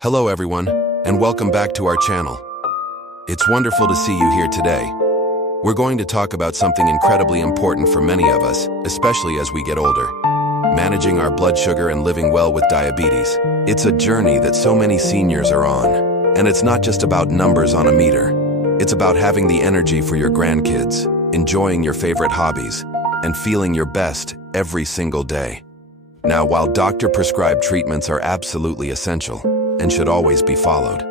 Hello everyone, and welcome back to our channel. It's wonderful to see you here today. We're going to talk about something incredibly important for many of us, especially as we get older. Managing our blood sugar and living well with diabetes. It's a journey that so many seniors are on. And it's not just about numbers on a meter. It's about having the energy for your grandkids, enjoying your favorite hobbies, and feeling your best every single day. Now, while doctor-prescribed treatments are absolutely essential, and should always be followed,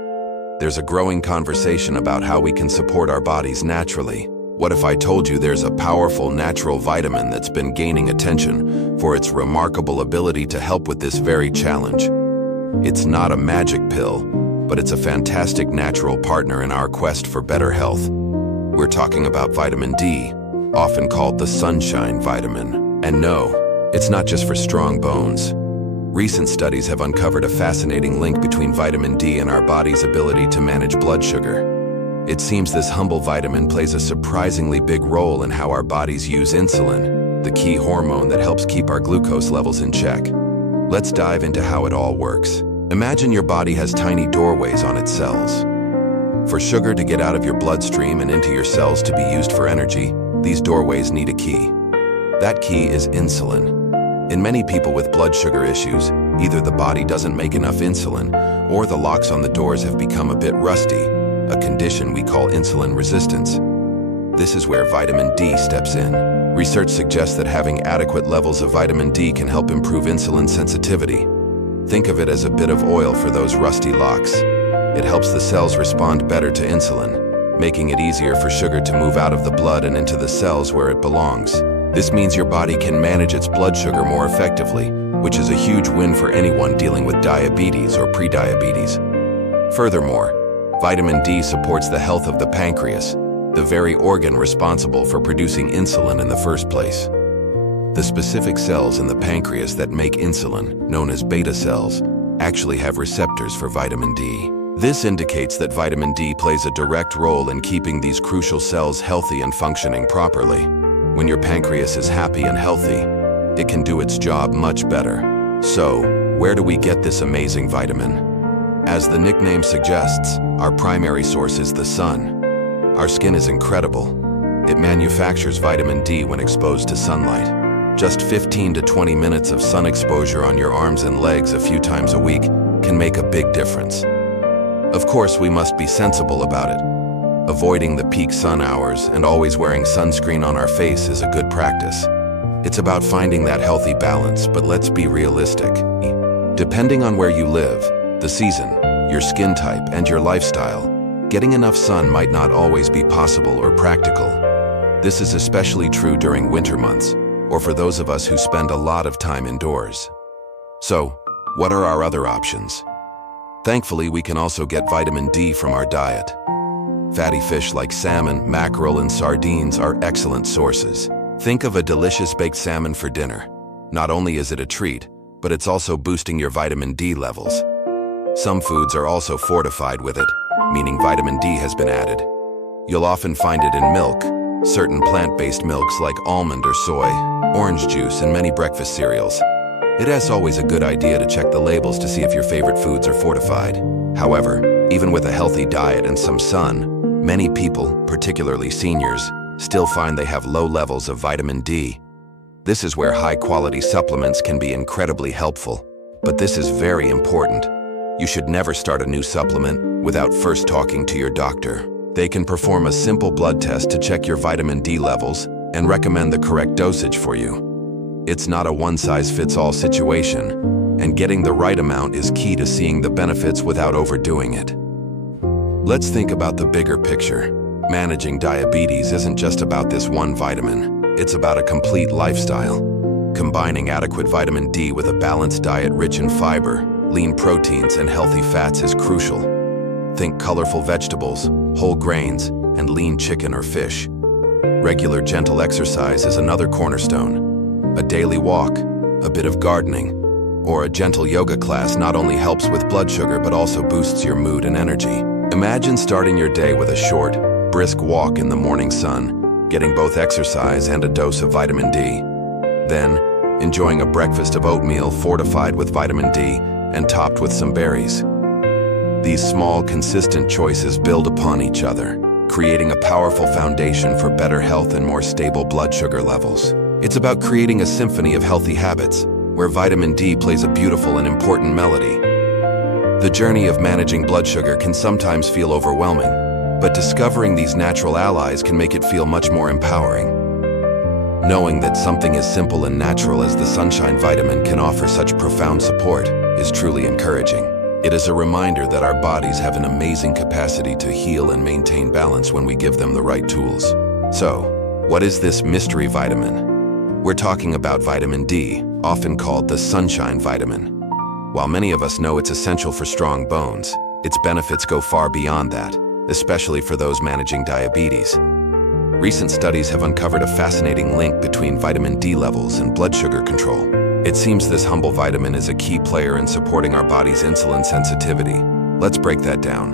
there's a growing conversation about how we can support our bodies naturally. What if I told you there's a powerful natural vitamin that's been gaining attention for its remarkable ability to help with this very challenge? It's not a magic pill, but it's a fantastic natural partner in our quest for better health. We're talking about vitamin D, often called the sunshine vitamin. And no, it's not just for strong bones. Recent studies have uncovered a fascinating link between vitamin D and our body's ability to manage blood sugar. It seems this humble vitamin plays a surprisingly big role in how our bodies use insulin, the key hormone that helps keep our glucose levels in check. Let's dive into how it all works. Imagine your body has tiny doorways on its cells. For sugar to get out of your bloodstream and into your cells to be used for energy, these doorways need a key. That key is insulin. In many people with blood sugar issues, either the body doesn't make enough insulin or the locks on the doors have become a bit rusty, a condition we call insulin resistance. This is where vitamin D steps in. Research suggests that having adequate levels of vitamin D can help improve insulin sensitivity. Think of it as a bit of oil for those rusty locks. It helps the cells respond better to insulin, making it easier for sugar to move out of the blood and into the cells where it belongs. This means your body can manage its blood sugar more effectively, which is a huge win for anyone dealing with diabetes or prediabetes. Furthermore, vitamin D supports the health of the pancreas, the very organ responsible for producing insulin in the first place. The specific cells in the pancreas that make insulin, known as beta cells, actually have receptors for vitamin D. This indicates that vitamin D plays a direct role in keeping these crucial cells healthy and functioning properly. When your pancreas is happy and healthy, it can do its job much better. So, where do we get this amazing vitamin? As the nickname suggests, our primary source is the sun. Our skin is incredible. It manufactures vitamin D when exposed to sunlight. Just 15 to 20 minutes of sun exposure on your arms and legs a few times a week can make a big difference. Of course, we must be sensible about it. Avoiding the peak sun hours and always wearing sunscreen on our face is a good practice. It's about finding that healthy balance, but let's be realistic. Depending on where you live, the season, your skin type, and your lifestyle, getting enough sun might not always be possible or practical. This is especially true during winter months, or for those of us who spend a lot of time indoors. So, what are our other options? Thankfully, we can also get vitamin D from our diet. Fatty fish like salmon, mackerel, and sardines are excellent sources. Think of a delicious baked salmon for dinner. Not only is it a treat, but it's also boosting your vitamin D levels. Some foods are also fortified with it, meaning vitamin D has been added. You'll often find it in milk, certain plant-based milks like almond or soy, orange juice, and many breakfast cereals. It is always a good idea to check the labels to see if your favorite foods are fortified. However, even with a healthy diet and some sun, many people, particularly seniors, still find they have low levels of vitamin D. This is where high-quality supplements can be incredibly helpful. But this is very important. You should never start a new supplement without first talking to your doctor. They can perform a simple blood test to check your vitamin D levels and recommend the correct dosage for you. It's not a one-size-fits-all situation, and getting the right amount is key to seeing the benefits without overdoing it. Let's think about the bigger picture. Managing diabetes isn't just about this one vitamin. It's about a complete lifestyle. Combining adequate vitamin D with a balanced diet rich in fiber, lean proteins, and healthy fats is crucial. Think colorful vegetables, whole grains, and lean chicken or fish. Regular gentle exercise is another cornerstone. A daily walk, a bit of gardening, or a gentle yoga class not only helps with blood sugar but also boosts your mood and energy. Imagine starting your day with a short, brisk walk in the morning sun, getting both exercise and a dose of vitamin D. Then, enjoying a breakfast of oatmeal fortified with vitamin D and topped with some berries. These small, consistent choices build upon each other, creating a powerful foundation for better health and more stable blood sugar levels. It's about creating a symphony of healthy habits, where vitamin D plays a beautiful and important melody. The journey of managing blood sugar can sometimes feel overwhelming, but discovering these natural allies can make it feel much more empowering. Knowing that something as simple and natural as the sunshine vitamin can offer such profound support is truly encouraging. It is a reminder that our bodies have an amazing capacity to heal and maintain balance when we give them the right tools. So, what is this mystery vitamin? We're talking about vitamin D, often called the sunshine vitamin. While many of us know it's essential for strong bones, its benefits go far beyond that, especially for those managing diabetes. Recent studies have uncovered a fascinating link between vitamin D levels and blood sugar control. It seems this humble vitamin is a key player in supporting our body's insulin sensitivity. Let's break that down.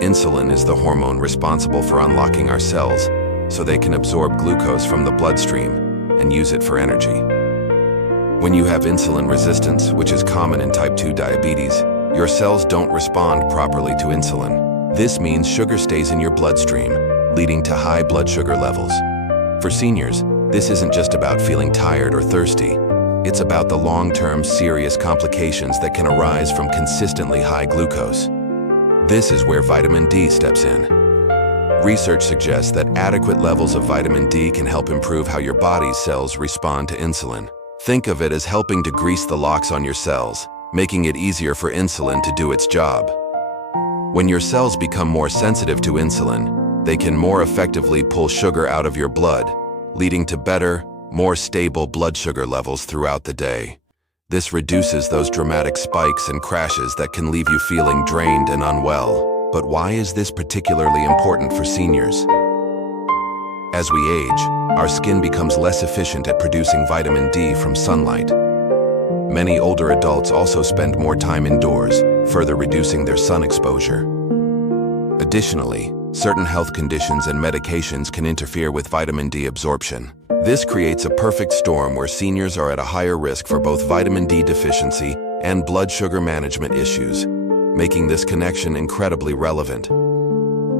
Insulin is the hormone responsible for unlocking our cells so they can absorb glucose from the bloodstream and use it for energy. When you have insulin resistance, which is common in type 2 diabetes, your cells don't respond properly to insulin. This means sugar stays in your bloodstream, leading to high blood sugar levels. For seniors, this isn't just about feeling tired or thirsty. It's about the long-term serious complications that can arise from consistently high glucose. This is where vitamin D steps in. Research suggests that adequate levels of vitamin D can help improve how your body's cells respond to insulin. Think of it as helping to grease the locks on your cells, making it easier for insulin to do its job. When your cells become more sensitive to insulin, they can more effectively pull sugar out of your blood, leading to better, more stable blood sugar levels throughout the day. This reduces those dramatic spikes and crashes that can leave you feeling drained and unwell. But why is this particularly important for seniors? As we age, our skin becomes less efficient at producing vitamin D from sunlight. Many older adults also spend more time indoors, further reducing their sun exposure. Additionally, certain health conditions and medications can interfere with vitamin D absorption. This creates a perfect storm where seniors are at a higher risk for both vitamin D deficiency and blood sugar management issues, making this connection incredibly relevant.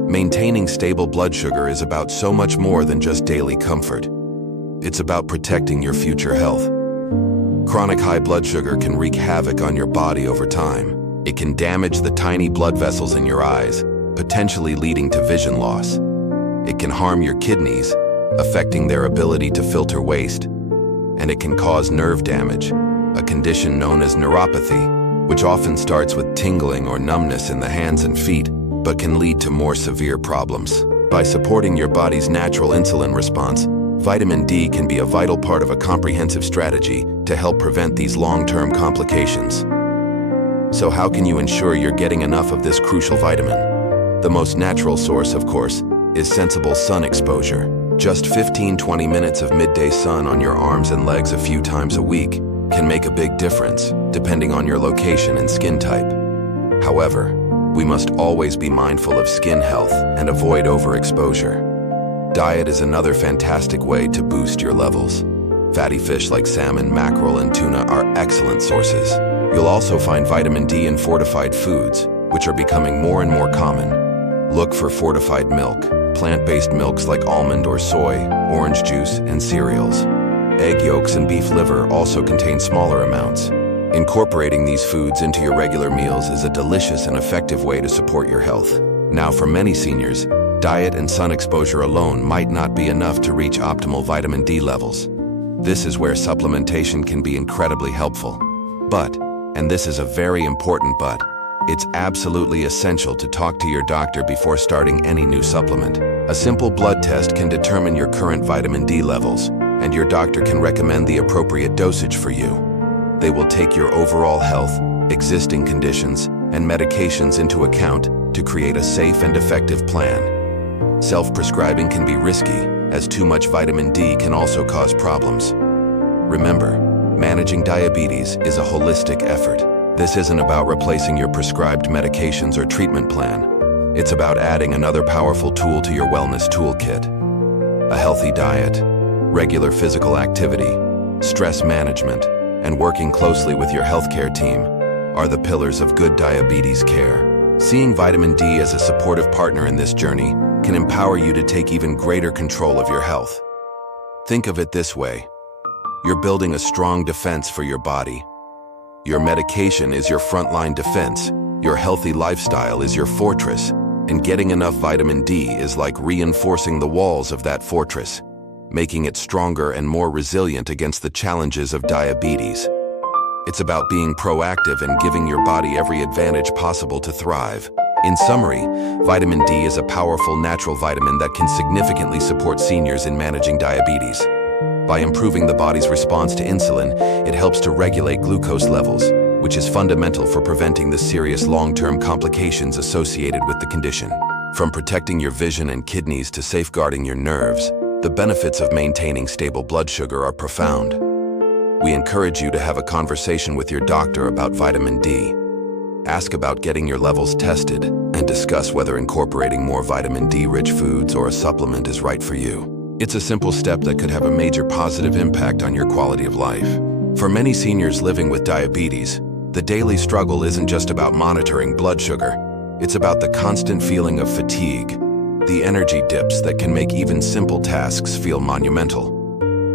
Maintaining stable blood sugar is about so much more than just daily comfort. It's about protecting your future health. Chronic high blood sugar can wreak havoc on your body over time. It can damage the tiny blood vessels in your eyes, potentially leading to vision loss. It can harm your kidneys, affecting their ability to filter waste. And it can cause nerve damage, a condition known as neuropathy, which often starts with tingling or numbness in the hands and feet, but can lead to more severe problems. By supporting your body's natural insulin response, vitamin D can be a vital part of a comprehensive strategy to help prevent these long-term complications. So how can you ensure you're getting enough of this crucial vitamin? The most natural source, of course, is sensible sun exposure. Just 15-20 minutes of midday sun on your arms and legs a few times a week can make a big difference, depending on your location and skin type. However, we must always be mindful of skin health and avoid overexposure. Diet is another fantastic way to boost your levels. Fatty fish like salmon, mackerel, and tuna are excellent sources. You'll also find vitamin D in fortified foods, which are becoming more and more common. Look for fortified milk, plant-based milks like almond or soy, orange juice, and cereals. Egg yolks and beef liver also contain smaller amounts. Incorporating these foods into your regular meals is a delicious and effective way to support your health. Now, for many seniors, diet and sun exposure alone might not be enough to reach optimal vitamin D levels. This is where supplementation can be incredibly helpful. But, and this is a very important but, it's absolutely essential to talk to your doctor before starting any new supplement. A simple blood test can determine your current vitamin D levels, and your doctor can recommend the appropriate dosage for you. They will take your overall health, existing conditions, and medications into account to create a safe and effective plan. Self-prescribing can be risky, as too much vitamin D can also cause problems. Remember, managing diabetes is a holistic effort. This isn't about replacing your prescribed medications or treatment plan. It's about adding another powerful tool to your wellness toolkit. A healthy diet, regular physical activity, stress management, and working closely with your healthcare team are the pillars of good diabetes care. Seeing vitamin D as a supportive partner in this journey can empower you to take even greater control of your health. Think of it this way. You're building a strong defense for your body. Your medication is your frontline defense, your healthy lifestyle is your fortress, and getting enough vitamin D is like reinforcing the walls of that fortress, making it stronger and more resilient against the challenges of diabetes. It's about being proactive and giving your body every advantage possible to thrive. In summary, vitamin D is a powerful natural vitamin that can significantly support seniors in managing diabetes. By improving the body's response to insulin, it helps to regulate glucose levels, which is fundamental for preventing the serious long-term complications associated with the condition. From protecting your vision and kidneys to safeguarding your nerves, the benefits of maintaining stable blood sugar are profound. We encourage you to have a conversation with your doctor about vitamin D. Ask about getting your levels tested and discuss whether incorporating more vitamin D-rich foods or a supplement is right for you. It's a simple step that could have a major positive impact on your quality of life. For many seniors living with diabetes, the daily struggle isn't just about monitoring blood sugar. It's about the constant feeling of fatigue, the energy dips that can make even simple tasks feel monumental.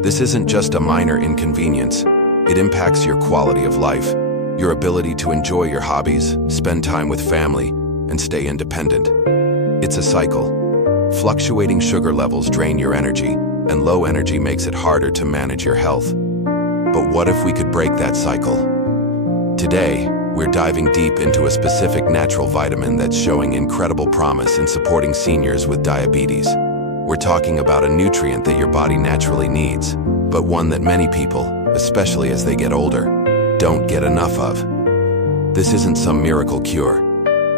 This isn't just a minor inconvenience. It impacts your quality of life, your ability to enjoy your hobbies, spend time with family, and stay independent. It's a cycle. Fluctuating sugar levels drain your energy, and low energy makes it harder to manage your health. But what if we could break that cycle? Today, we're diving deep into a specific natural vitamin that's showing incredible promise in supporting seniors with diabetes. We're talking about a nutrient that your body naturally needs, but one that many people, especially as they get older, don't get enough of. This isn't some miracle cure,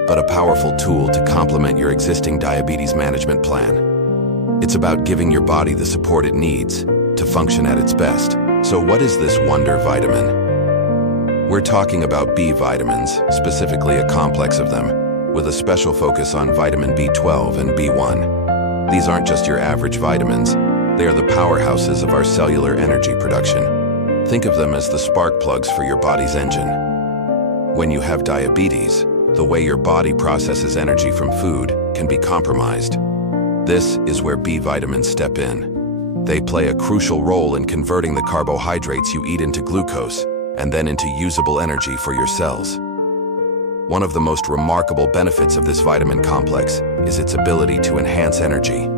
but a powerful tool to complement your existing diabetes management plan. It's about giving your body the support it needs to function at its best. So what is this wonder vitamin? We're talking about B vitamins, specifically a complex of them, with a special focus on vitamin B12 and B1. These aren't just your average vitamins, they are the powerhouses of our cellular energy production. Think of them as the spark plugs for your body's engine. When you have diabetes, the way your body processes energy from food can be compromised. This is where B vitamins step in. They play a crucial role in converting the carbohydrates you eat into glucose and then into usable energy for your cells. One of the most remarkable benefits of this vitamin complex is its ability to enhance energy.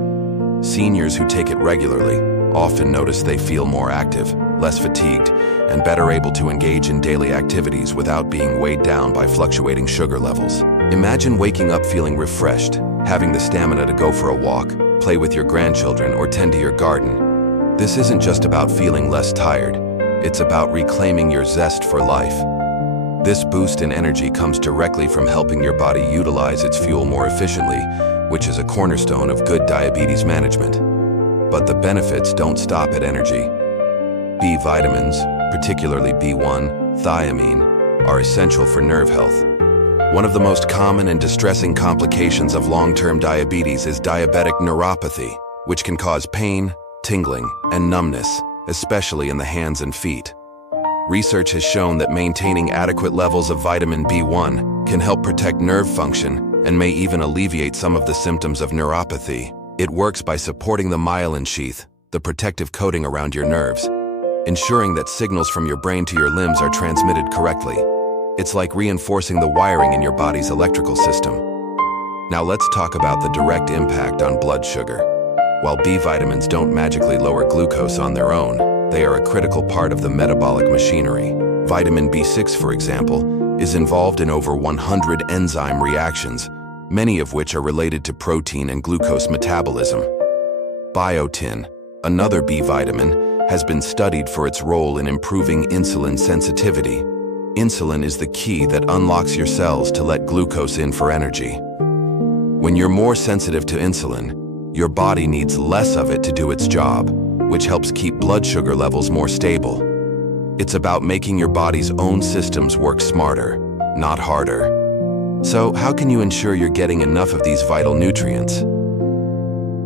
Seniors who take it regularly often notice they feel more active, less fatigued, and better able to engage in daily activities without being weighed down by fluctuating sugar levels. Imagine waking up feeling refreshed, having the stamina to go for a walk, play with your grandchildren, or tend to your garden. This isn't just about feeling less tired, it's about reclaiming your zest for life. This boost in energy comes directly from helping your body utilize its fuel more efficiently, which is a cornerstone of good diabetes management. But the benefits don't stop at energy. B vitamins, particularly B1, thiamine, are essential for nerve health. One of the most common and distressing complications of long-term diabetes is diabetic neuropathy, which can cause pain, tingling, and numbness, especially in the hands and feet. Research has shown that maintaining adequate levels of vitamin B1 can help protect nerve function and may even alleviate some of the symptoms of neuropathy. It works by supporting the myelin sheath, the protective coating around your nerves, ensuring that signals from your brain to your limbs are transmitted correctly. It's like reinforcing the wiring in your body's electrical system. Now let's talk about the direct impact on blood sugar. While B vitamins don't magically lower glucose on their own, they are a critical part of the metabolic machinery. Vitamin B6, for example, is involved in over 100 enzyme reactions, many of which are related to protein and glucose metabolism. Biotin, another B vitamin, has been studied for its role in improving insulin sensitivity. Insulin is the key that unlocks your cells to let glucose in for energy. When you're more sensitive to insulin, your body needs less of it to do its job, which helps keep blood sugar levels more stable. It's about making your body's own systems work smarter, not harder. So, how can you ensure you're getting enough of these vital nutrients?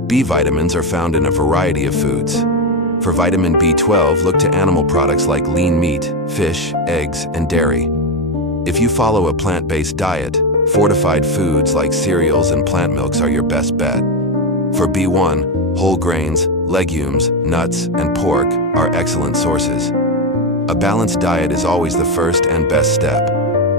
B vitamins are found in a variety of foods. For vitamin B12, look to animal products like lean meat, fish, eggs, and dairy. If you follow a plant-based diet, Fortified foods like cereals and plant milks are your best bet. For B1, whole grains, legumes, nuts, and pork are excellent sources. A balanced diet is always the first and best step.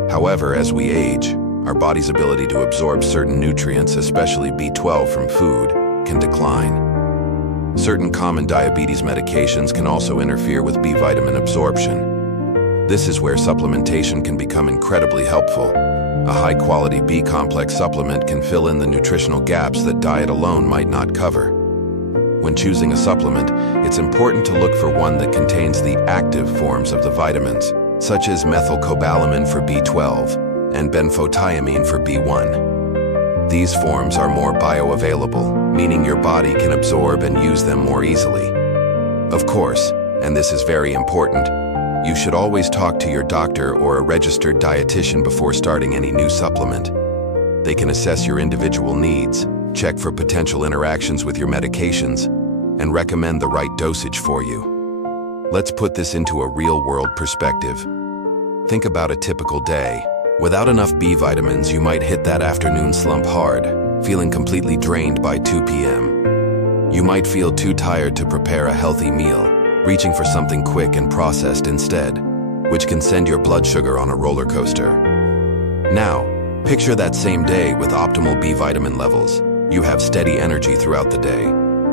However, as we age, our body's ability to absorb certain nutrients, especially B12 from food, can decline. Certain common diabetes medications can also interfere with B vitamin absorption. This is where supplementation can become incredibly helpful. A high-quality B complex supplement can fill in the nutritional gaps that diet alone might not cover. When choosing a supplement, it's important to look for one that contains the active forms of the vitamins, such as methylcobalamin for B12 and benfotiamine for B1. These forms are more bioavailable, meaning your body can absorb and use them more easily. Of course, and this is very important, you should always talk to your doctor or a registered dietitian before starting any new supplement. They can assess your individual needs, check for potential interactions with your medications, and recommend the right dosage for you. Let's put this into a real-world perspective. Think about a typical day. Without enough B vitamins, you might hit that afternoon slump hard, feeling completely drained by 2 p.m. You might feel too tired to prepare a healthy meal, reaching for something quick and processed instead, which can send your blood sugar on a roller coaster. Now, picture that same day with optimal B vitamin levels. You have steady energy throughout the day.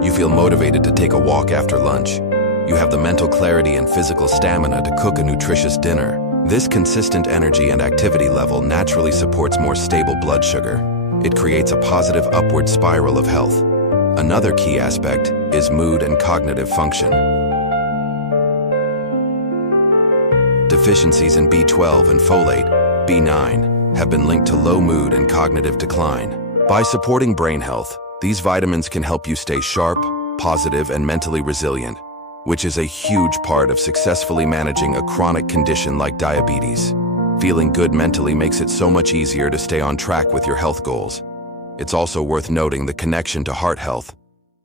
You feel motivated to take a walk after lunch. You have the mental clarity and physical stamina to cook a nutritious dinner. This consistent energy and activity level naturally supports more stable blood sugar. It creates a positive upward spiral of health. Another key aspect is mood and cognitive function. Deficiencies in B12 and folate, B9, have been linked to low mood and cognitive decline. By supporting brain health, these vitamins can help you stay sharp, positive, and mentally resilient, which is a huge part of successfully managing a chronic condition like diabetes. Feeling good mentally makes it so much easier to stay on track with your health goals. It's also worth noting the connection to heart health.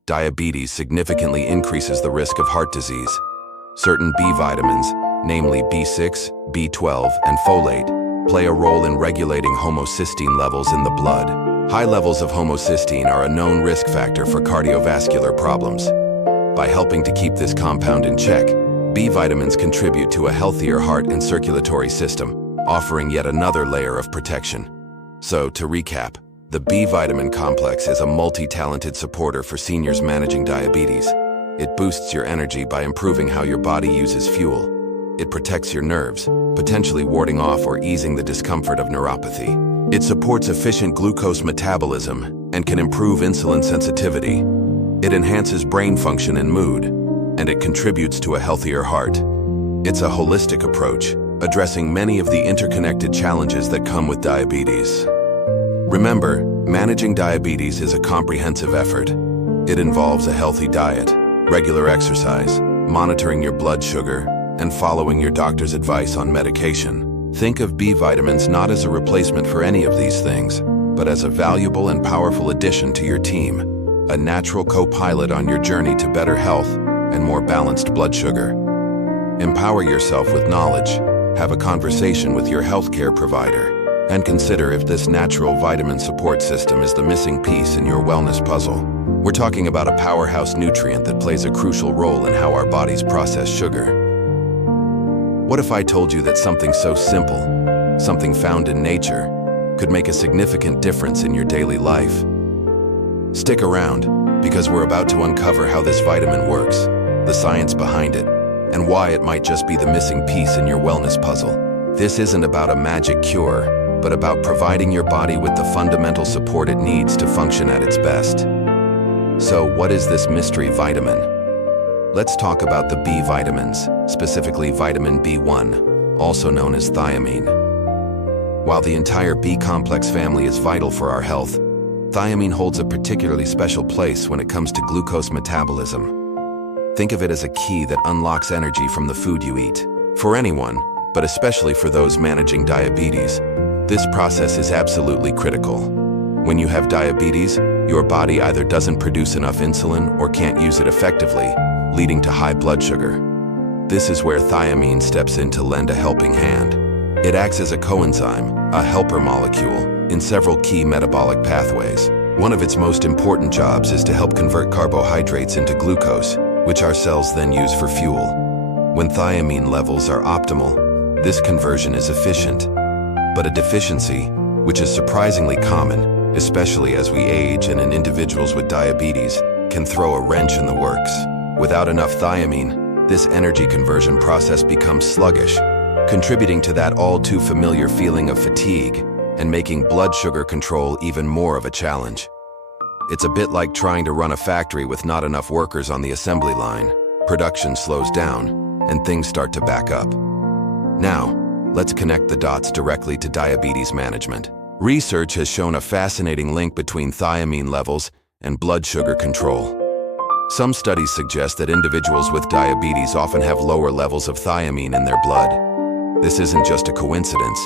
Diabetes significantly increases the risk of heart disease. Certain B vitamins, namely B6, B12, and folate, play a role in regulating homocysteine levels in the blood. High levels of homocysteine are a known risk factor for cardiovascular problems. By helping to keep this compound in check, B vitamins contribute to a healthier heart and circulatory system, offering yet another layer of protection. So, to recap, the B vitamin complex is a multi-talented supporter for seniors managing diabetes. It boosts your energy by improving how your body uses fuel. It protects your nerves, potentially warding off or easing the discomfort of neuropathy. It supports efficient glucose metabolism and can improve insulin sensitivity. It enhances brain function and mood, and it contributes to a healthier heart. It's a holistic approach, addressing many of the interconnected challenges that come with diabetes. Remember, managing diabetes is a comprehensive effort. It involves a healthy diet, regular exercise, monitoring your blood sugar, and following your doctor's advice on medication. Think of B vitamins not as a replacement for any of these things, but as a valuable and powerful addition to your team, a natural co-pilot on your journey to better health and more balanced blood sugar. Empower yourself with knowledge, have a conversation with your healthcare provider, and consider if this natural vitamin support system is the missing piece in your wellness puzzle. We're talking about a powerhouse nutrient that plays a crucial role in how our bodies process sugar. What if I told you that something so simple, something found in nature, could make a significant difference in your daily life? Stick around, because we're about to uncover how this vitamin works, the science behind it, and why it might just be the missing piece in your wellness puzzle. This isn't about a magic cure, but about providing your body with the fundamental support it needs to function at its best. So, what is this mystery vitamin? Let's talk about the B vitamins, specifically vitamin B1, also known as thiamine. While the entire B complex family is vital for our health, thiamine holds a particularly special place when it comes to glucose metabolism. Think of it as a key that unlocks energy from the food you eat. For anyone, but especially for those managing diabetes, this process is absolutely critical. When you have diabetes, your body either doesn't produce enough insulin or can't use it effectively, leading to high blood sugar. This is where thiamine steps in to lend a helping hand. It acts as a coenzyme, a helper molecule, in several key metabolic pathways. One of its most important jobs is to help convert carbohydrates into glucose, which our cells then use for fuel. When thiamine levels are optimal, this conversion is efficient. But a deficiency, which is surprisingly common, especially as we age and in individuals with diabetes, can throw a wrench in the works. Without enough thiamine, this energy conversion process becomes sluggish, contributing to that all too familiar feeling of fatigue and making blood sugar control even more of a challenge. It's a bit like trying to run a factory with not enough workers on the assembly line. Production slows down, and things start to back up. Now, let's connect the dots directly to diabetes management. Research has shown a fascinating link between thiamine levels and blood sugar control. Some studies suggest that individuals with diabetes often have lower levels of thiamine in their blood. This isn't just a coincidence.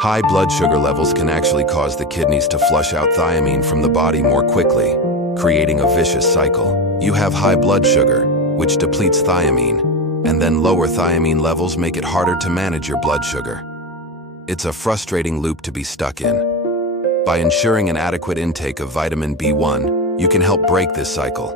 High blood sugar levels can actually cause the kidneys to flush out thiamine from the body more quickly, creating a vicious cycle. You have high blood sugar, which depletes thiamine, and then lower thiamine levels make it harder to manage your blood sugar. It's a frustrating loop to be stuck in. By ensuring an adequate intake of vitamin B1, you can help break this cycle.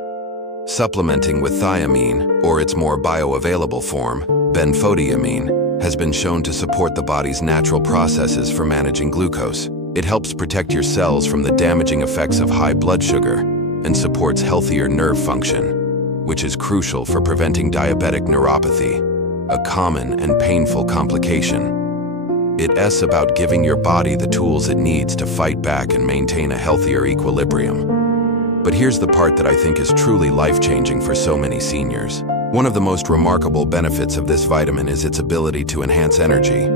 Supplementing with thiamine, or its more bioavailable form, benfotiamine, has been shown to support the body's natural processes for managing glucose. It helps protect your cells from the damaging effects of high blood sugar and supports healthier nerve function, which is crucial for preventing diabetic neuropathy, a common and painful complication. It's about giving your body the tools it needs to fight back and maintain a healthier equilibrium. But here's the part that I think is truly life-changing for so many seniors. One of the most remarkable benefits of this vitamin is its ability to enhance energy.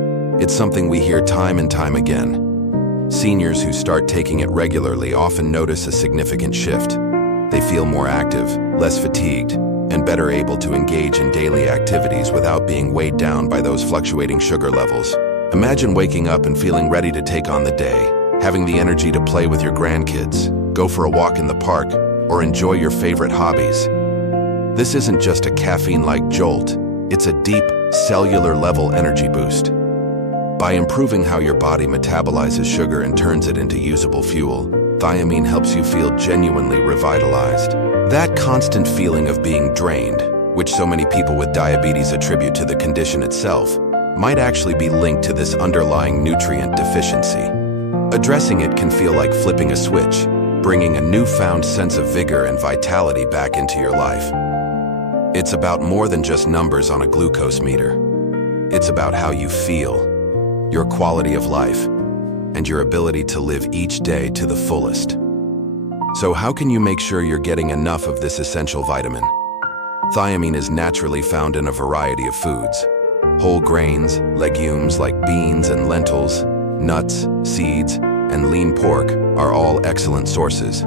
It's something we hear time and time again. Seniors who start taking it regularly often notice a significant shift. They feel more active, less fatigued, and better able to engage in daily activities without being weighed down by those fluctuating sugar levels. Imagine waking up and feeling ready to take on the day, having the energy to play with your grandkids, go for a walk in the park, or enjoy your favorite hobbies. This isn't just a caffeine-like jolt, it's a deep, cellular-level energy boost. By improving how your body metabolizes sugar and turns it into usable fuel, thiamine helps you feel genuinely revitalized. That constant feeling of being drained, which so many people with diabetes attribute to the condition itself, might actually be linked to this underlying nutrient deficiency. Addressing it can feel like flipping a switch, bringing a newfound sense of vigor and vitality back into your life. It's about more than just numbers on a glucose meter. It's about how you feel, your quality of life, and your ability to live each day to the fullest. So how can you make sure you're getting enough of this essential vitamin? Thiamine is naturally found in a variety of foods. Whole grains, legumes like beans and lentils, nuts, seeds, and lean pork are all excellent sources.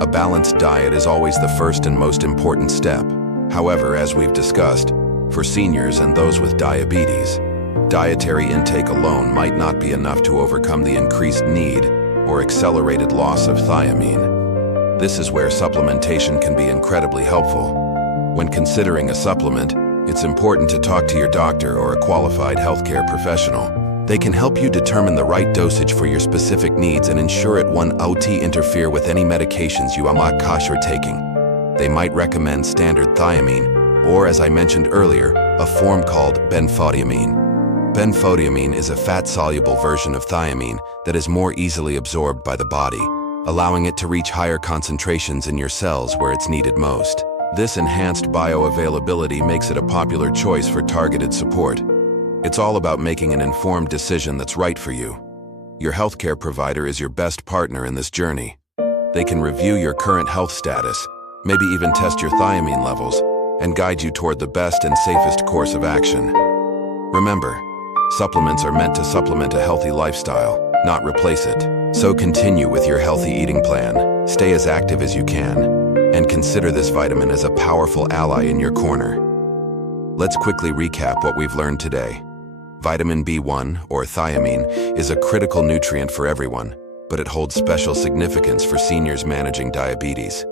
A balanced diet is always the first and most important step. However, as we've discussed, for seniors and those with diabetes, dietary intake alone might not be enough to overcome the increased need or accelerated loss of thiamine. This is where supplementation can be incredibly helpful. When considering a supplement, it's important to talk to your doctor or a qualified healthcare professional. They can help you determine the right dosage for your specific needs and ensure it won't interfere with any medications you are taking. They might recommend standard thiamine, or as I mentioned earlier, a form called benfotiamine. Benfotiamine is a fat-soluble version of thiamine that is more easily absorbed by the body, allowing it to reach higher concentrations in your cells where it's needed most. This enhanced bioavailability makes it a popular choice for targeted support. It's all about making an informed decision that's right for you. Your healthcare provider is your best partner in this journey. They can review your current health status, maybe even test your thiamine levels, and guide you toward the best and safest course of action. Remember, supplements are meant to supplement a healthy lifestyle, not replace it. So continue with your healthy eating plan, stay as active as you can, and consider this vitamin as a powerful ally in your corner. Let's quickly recap what we've learned today. Vitamin B1, or thiamine, is a critical nutrient for everyone, but it holds special significance for seniors managing diabetes.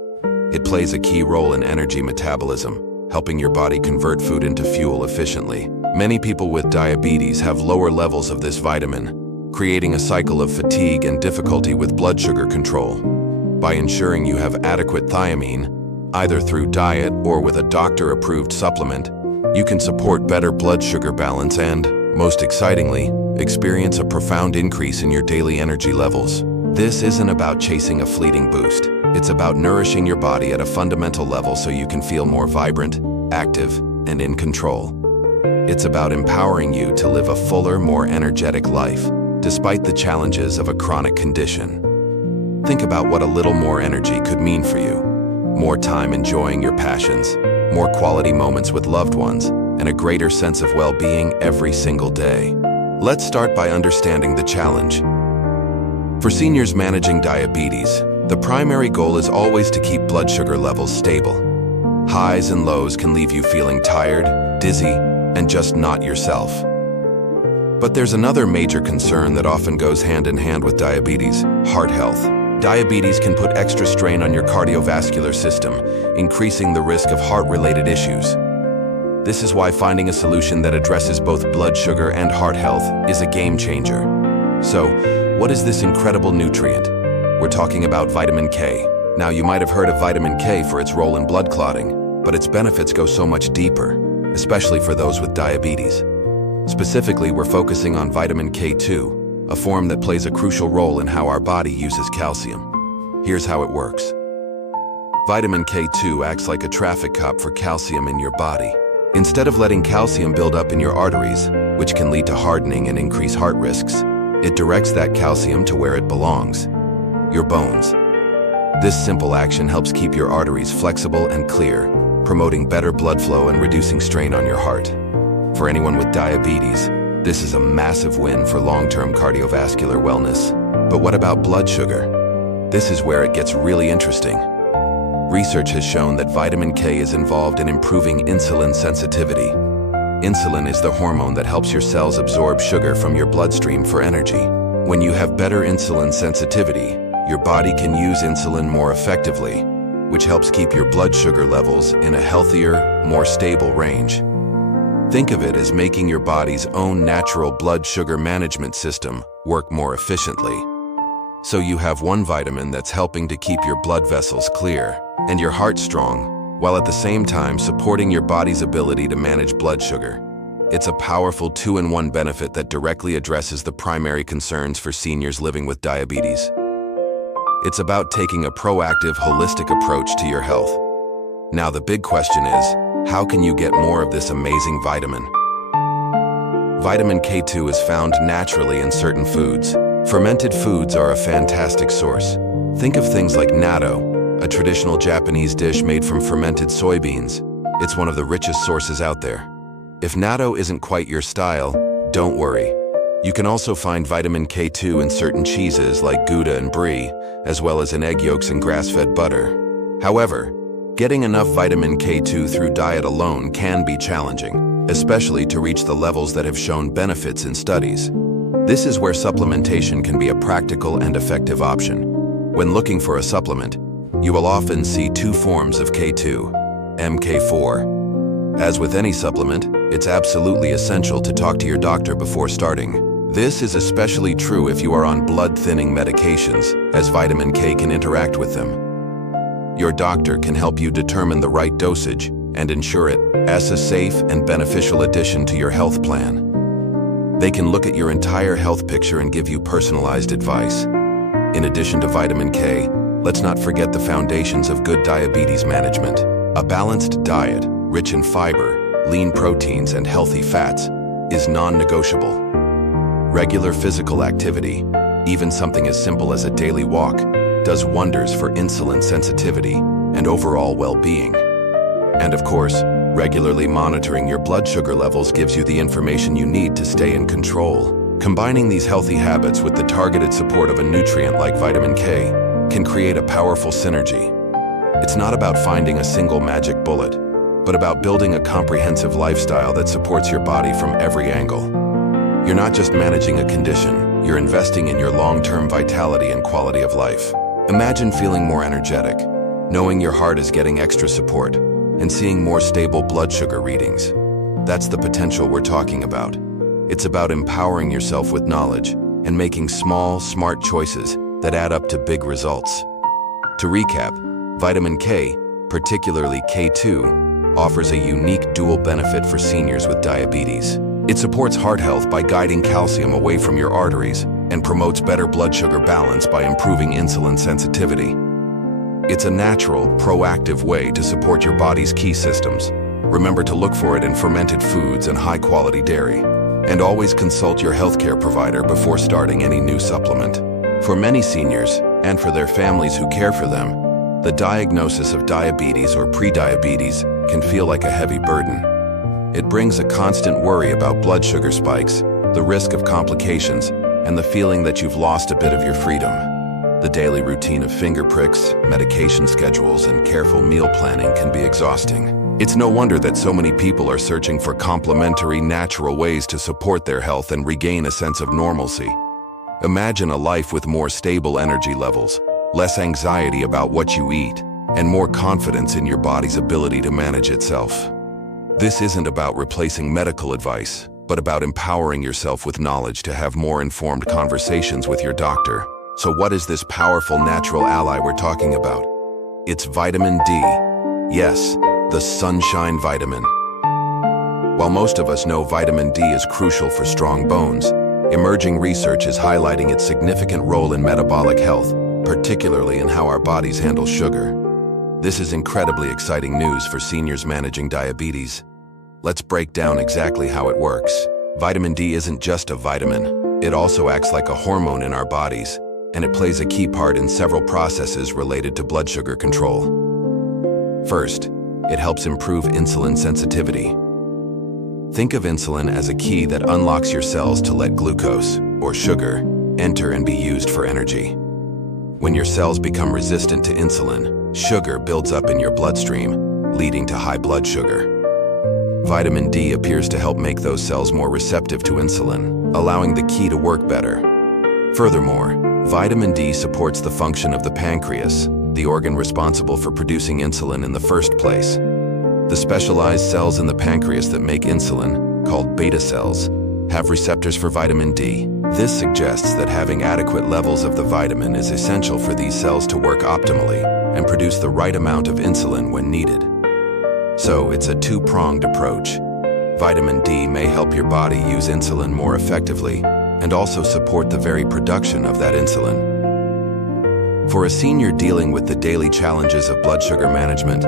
It plays a key role in energy metabolism, helping your body convert food into fuel efficiently. Many people with diabetes have lower levels of this vitamin, creating a cycle of fatigue and difficulty with blood sugar control. By ensuring you have adequate thiamine, either through diet or with a doctor-approved supplement, you can support better blood sugar balance and, most excitingly, experience a profound increase in your daily energy levels. This isn't about chasing a fleeting boost. It's about nourishing your body at a fundamental level so you can feel more vibrant, active, and in control. It's about empowering you to live a fuller, more energetic life, despite the challenges of a chronic condition. Think about what a little more energy could mean for you. More time enjoying your passions, more quality moments with loved ones, and a greater sense of well-being every single day. Let's start by understanding the challenge. For seniors managing diabetes, the primary goal is always to keep blood sugar levels stable. Highs and lows can leave you feeling tired, dizzy, and just not yourself. But there's another major concern that often goes hand in hand with diabetes: heart health. Diabetes can put extra strain on your cardiovascular system, increasing the risk of heart-related issues. This is why finding a solution that addresses both blood sugar and heart health is a game changer. So, what is this incredible nutrient? We're talking about vitamin K. Now, you might have heard of vitamin K for its role in blood clotting, but its benefits go so much deeper, especially for those with diabetes. Specifically, we're focusing on vitamin K2, a form that plays a crucial role in how our body uses calcium. Here's how it works. Vitamin K2 acts like a traffic cop for calcium in your body. Instead of letting calcium build up in your arteries, which can lead to hardening and increase heart risks, it directs that calcium to where it belongs: your bones. This simple action helps keep your arteries flexible and clear, promoting better blood flow and reducing strain on your heart. For anyone with diabetes, this is a massive win for long-term cardiovascular wellness. But what about blood sugar? This is where it gets really interesting. Research has shown that vitamin K is involved in improving insulin sensitivity. Insulin is the hormone that helps your cells absorb sugar from your bloodstream for energy. When you have better insulin sensitivity, your body can use insulin more effectively, which helps keep your blood sugar levels in a healthier, more stable range. Think of it as making your body's own natural blood sugar management system work more efficiently. So you have one vitamin that's helping to keep your blood vessels clear and your heart strong, while at the same time supporting your body's ability to manage blood sugar. It's a powerful two-in-one benefit that directly addresses the primary concerns for seniors living with diabetes. It's about taking a proactive, holistic approach to your health. Now the big question is, how can you get more of this amazing vitamin? Vitamin K2 is found naturally in certain foods. Fermented foods are a fantastic source. Think of things like natto, a traditional Japanese dish made from fermented soybeans. It's one of the richest sources out there. If natto isn't quite your style, don't worry. You can also find vitamin K2 in certain cheeses like Gouda and Brie, as well as in egg yolks and grass-fed butter. However, getting enough vitamin K2 through diet alone can be challenging, especially to reach the levels that have shown benefits in studies. This is where supplementation can be a practical and effective option. When looking for a supplement, you will often see two forms of K2, MK4. As with any supplement, it's absolutely essential to talk to your doctor before starting. This is especially true if you are on blood-thinning medications, as vitamin K can interact with them. Your doctor can help you determine the right dosage and ensure it as a safe and beneficial addition to your health plan. They can look at your entire health picture and give you personalized advice. In addition to vitamin K, let's not forget the foundations of good diabetes management. A balanced diet, rich in fiber, lean proteins, and healthy fats, is non-negotiable. Regular physical activity, even something as simple as a daily walk, does wonders for insulin sensitivity and overall well-being. And of course, regularly monitoring your blood sugar levels gives you the information you need to stay in control. Combining these healthy habits with the targeted support of a nutrient like vitamin K can create a powerful synergy. It's not about finding a single magic bullet, but about building a comprehensive lifestyle that supports your body from every angle. You're not just managing a condition, you're investing in your long-term vitality and quality of life. Imagine feeling more energetic, knowing your heart is getting extra support, and seeing more stable blood sugar readings. That's the potential we're talking about. It's about empowering yourself with knowledge, and making small, smart choices that add up to big results. To recap, vitamin K, particularly K2, offers a unique dual benefit for seniors with diabetes. It supports heart health by guiding calcium away from your arteries and promotes better blood sugar balance by improving insulin sensitivity. It's a natural, proactive way to support your body's key systems. Remember to look for it in fermented foods and high-quality dairy. And always consult your healthcare provider before starting any new supplement. For many seniors, and for their families who care for them, the diagnosis of diabetes or prediabetes can feel like a heavy burden. It brings a constant worry about blood sugar spikes, the risk of complications, and the feeling that you've lost a bit of your freedom. The daily routine of finger pricks, medication schedules, and careful meal planning can be exhausting. It's no wonder that so many people are searching for complementary, natural ways to support their health and regain a sense of normalcy. Imagine a life with more stable energy levels, less anxiety about what you eat, and more confidence in your body's ability to manage itself. This isn't about replacing medical advice, but about empowering yourself with knowledge to have more informed conversations with your doctor. So what is this powerful natural ally we're talking about? It's vitamin D. Yes, the sunshine vitamin. While most of us know vitamin D is crucial for strong bones, emerging research is highlighting its significant role in metabolic health, particularly in how our bodies handle sugar. This is incredibly exciting news for seniors managing diabetes. Let's break down exactly how it works. Vitamin D isn't just a vitamin. It also acts like a hormone in our bodies, and it plays a key part in several processes related to blood sugar control. First, it helps improve insulin sensitivity. Think of insulin as a key that unlocks your cells to let glucose, or sugar, enter and be used for energy. When your cells become resistant to insulin, sugar builds up in your bloodstream, leading to high blood sugar. Vitamin D appears to help make those cells more receptive to insulin, allowing the key to work better. Furthermore, vitamin D supports the function of the pancreas, the organ responsible for producing insulin in the first place. The specialized cells in the pancreas that make insulin, called beta cells, have receptors for vitamin D. This suggests that having adequate levels of the vitamin is essential for these cells to work optimally and produce the right amount of insulin when needed. So it's a two-pronged approach. Vitamin D may help your body use insulin more effectively and also support the very production of that insulin. For a senior dealing with the daily challenges of blood sugar management,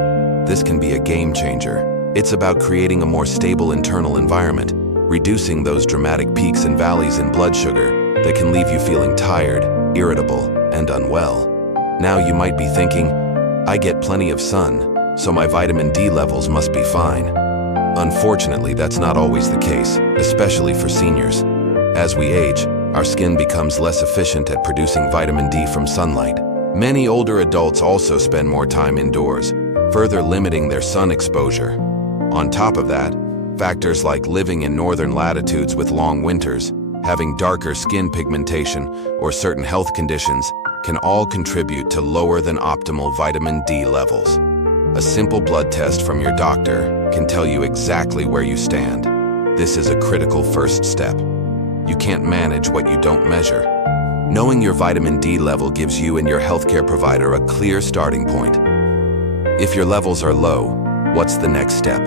this can be a game changer. It's about creating a more stable internal environment, reducing those dramatic peaks and valleys in blood sugar that can leave you feeling tired, irritable, and unwell. Now you might be thinking, I get plenty of sun, so my vitamin D levels must be fine. Unfortunately, that's not always the case, especially for seniors. As we age, our skin becomes less efficient at producing vitamin D from sunlight. Many older adults also spend more time indoors, further limiting their sun exposure. On top of that, factors like living in northern latitudes with long winters, having darker skin pigmentation, or certain health conditions can all contribute to lower than optimal vitamin D levels. A simple blood test from your doctor can tell you exactly where you stand. This is a critical first step. You can't manage what you don't measure. Knowing your vitamin D level gives you and your healthcare provider a clear starting point. If your levels are low, what's the next step?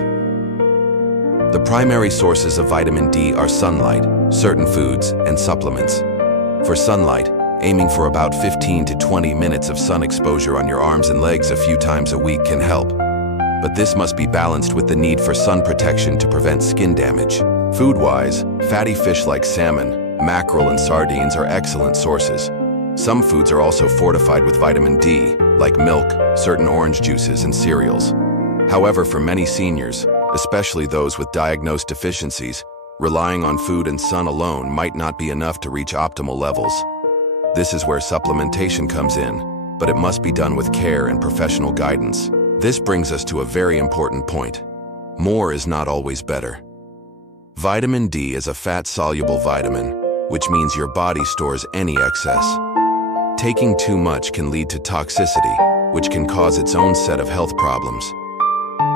The primary sources of vitamin D are sunlight, certain foods, and supplements. For sunlight, aiming for about 15 to 20 minutes of sun exposure on your arms and legs a few times a week can help. But this must be balanced with the need for sun protection to prevent skin damage. Food-wise, fatty fish like salmon, mackerel, and sardines are excellent sources. Some foods are also fortified with vitamin D, like milk, certain orange juices, and cereals. However, for many seniors, especially those with diagnosed deficiencies, relying on food and sun alone might not be enough to reach optimal levels. This is where supplementation comes in, but it must be done with care and professional guidance. This brings us to a very important point. More is not always better. Vitamin D is a fat-soluble vitamin, which means your body stores any excess. Taking too much can lead to toxicity, which can cause its own set of health problems.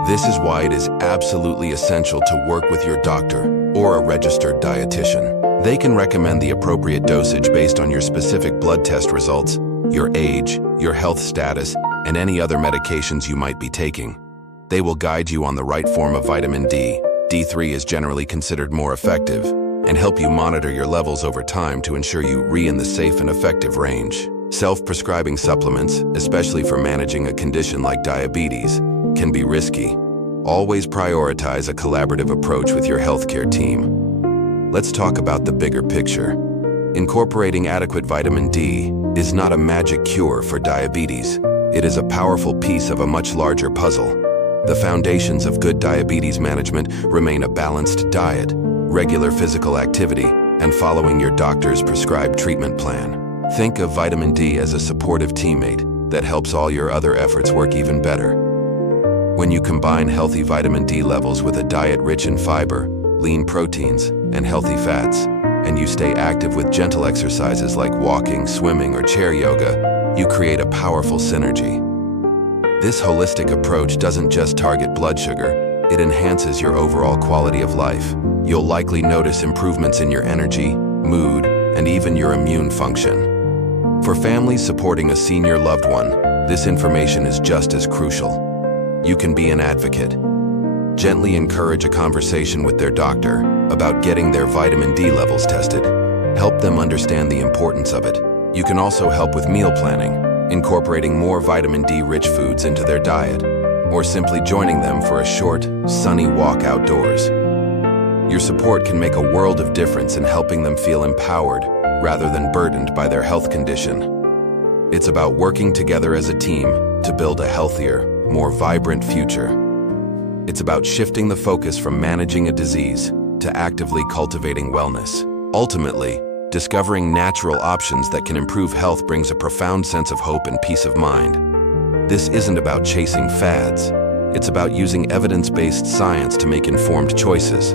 This is why it is absolutely essential to work with your doctor or a registered dietitian. They can recommend the appropriate dosage based on your specific blood test results, your age, your health status, and any other medications you might be taking. They will guide you on the right form of vitamin D. D3 is generally considered more effective, and help you monitor your levels over time to ensure you in the safe and effective range. Self-prescribing supplements, especially for managing a condition like diabetes, can be risky. Always prioritize a collaborative approach with your healthcare team. Let's talk about the bigger picture. Incorporating adequate vitamin D is not a magic cure for diabetes. It is a powerful piece of a much larger puzzle. The foundations of good diabetes management remain a balanced diet, regular physical activity, and following your doctor's prescribed treatment plan. Think of vitamin D as a supportive teammate that helps all your other efforts work even better. When you combine healthy vitamin D levels with a diet rich in fiber, lean proteins, and healthy fats, and you stay active with gentle exercises like walking, swimming, or chair yoga, you create a powerful synergy. This holistic approach doesn't just target blood sugar, it enhances your overall quality of life. You'll likely notice improvements in your energy, mood, and even your immune function. For families supporting a senior loved one, this information is just as crucial. You can be an advocate. Gently encourage a conversation with their doctor about getting their vitamin D levels tested. Help them understand the importance of it. You can also help with meal planning, incorporating more vitamin D-rich foods into their diet, or simply joining them for a short, sunny walk outdoors. Your support can make a world of difference in helping them feel empowered rather than burdened by their health condition. It's about working together as a team to build a healthier, more vibrant future. It's about shifting the focus from managing a disease to actively cultivating wellness. Ultimately, discovering natural options that can improve health brings a profound sense of hope and peace of mind. This isn't about chasing fads. It's about using evidence-based science to make informed choices.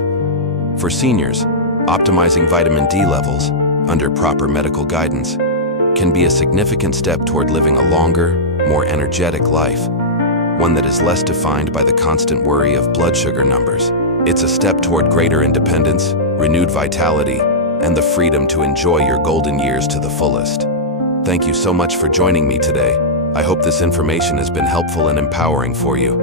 For seniors, optimizing vitamin D levels, under proper medical guidance, can be a significant step toward living a longer, more energetic life, one that is less defined by the constant worry of blood sugar numbers. It's a step toward greater independence, renewed vitality, and the freedom to enjoy your golden years to the fullest. Thank you so much for joining me today. I hope this information has been helpful and empowering for you.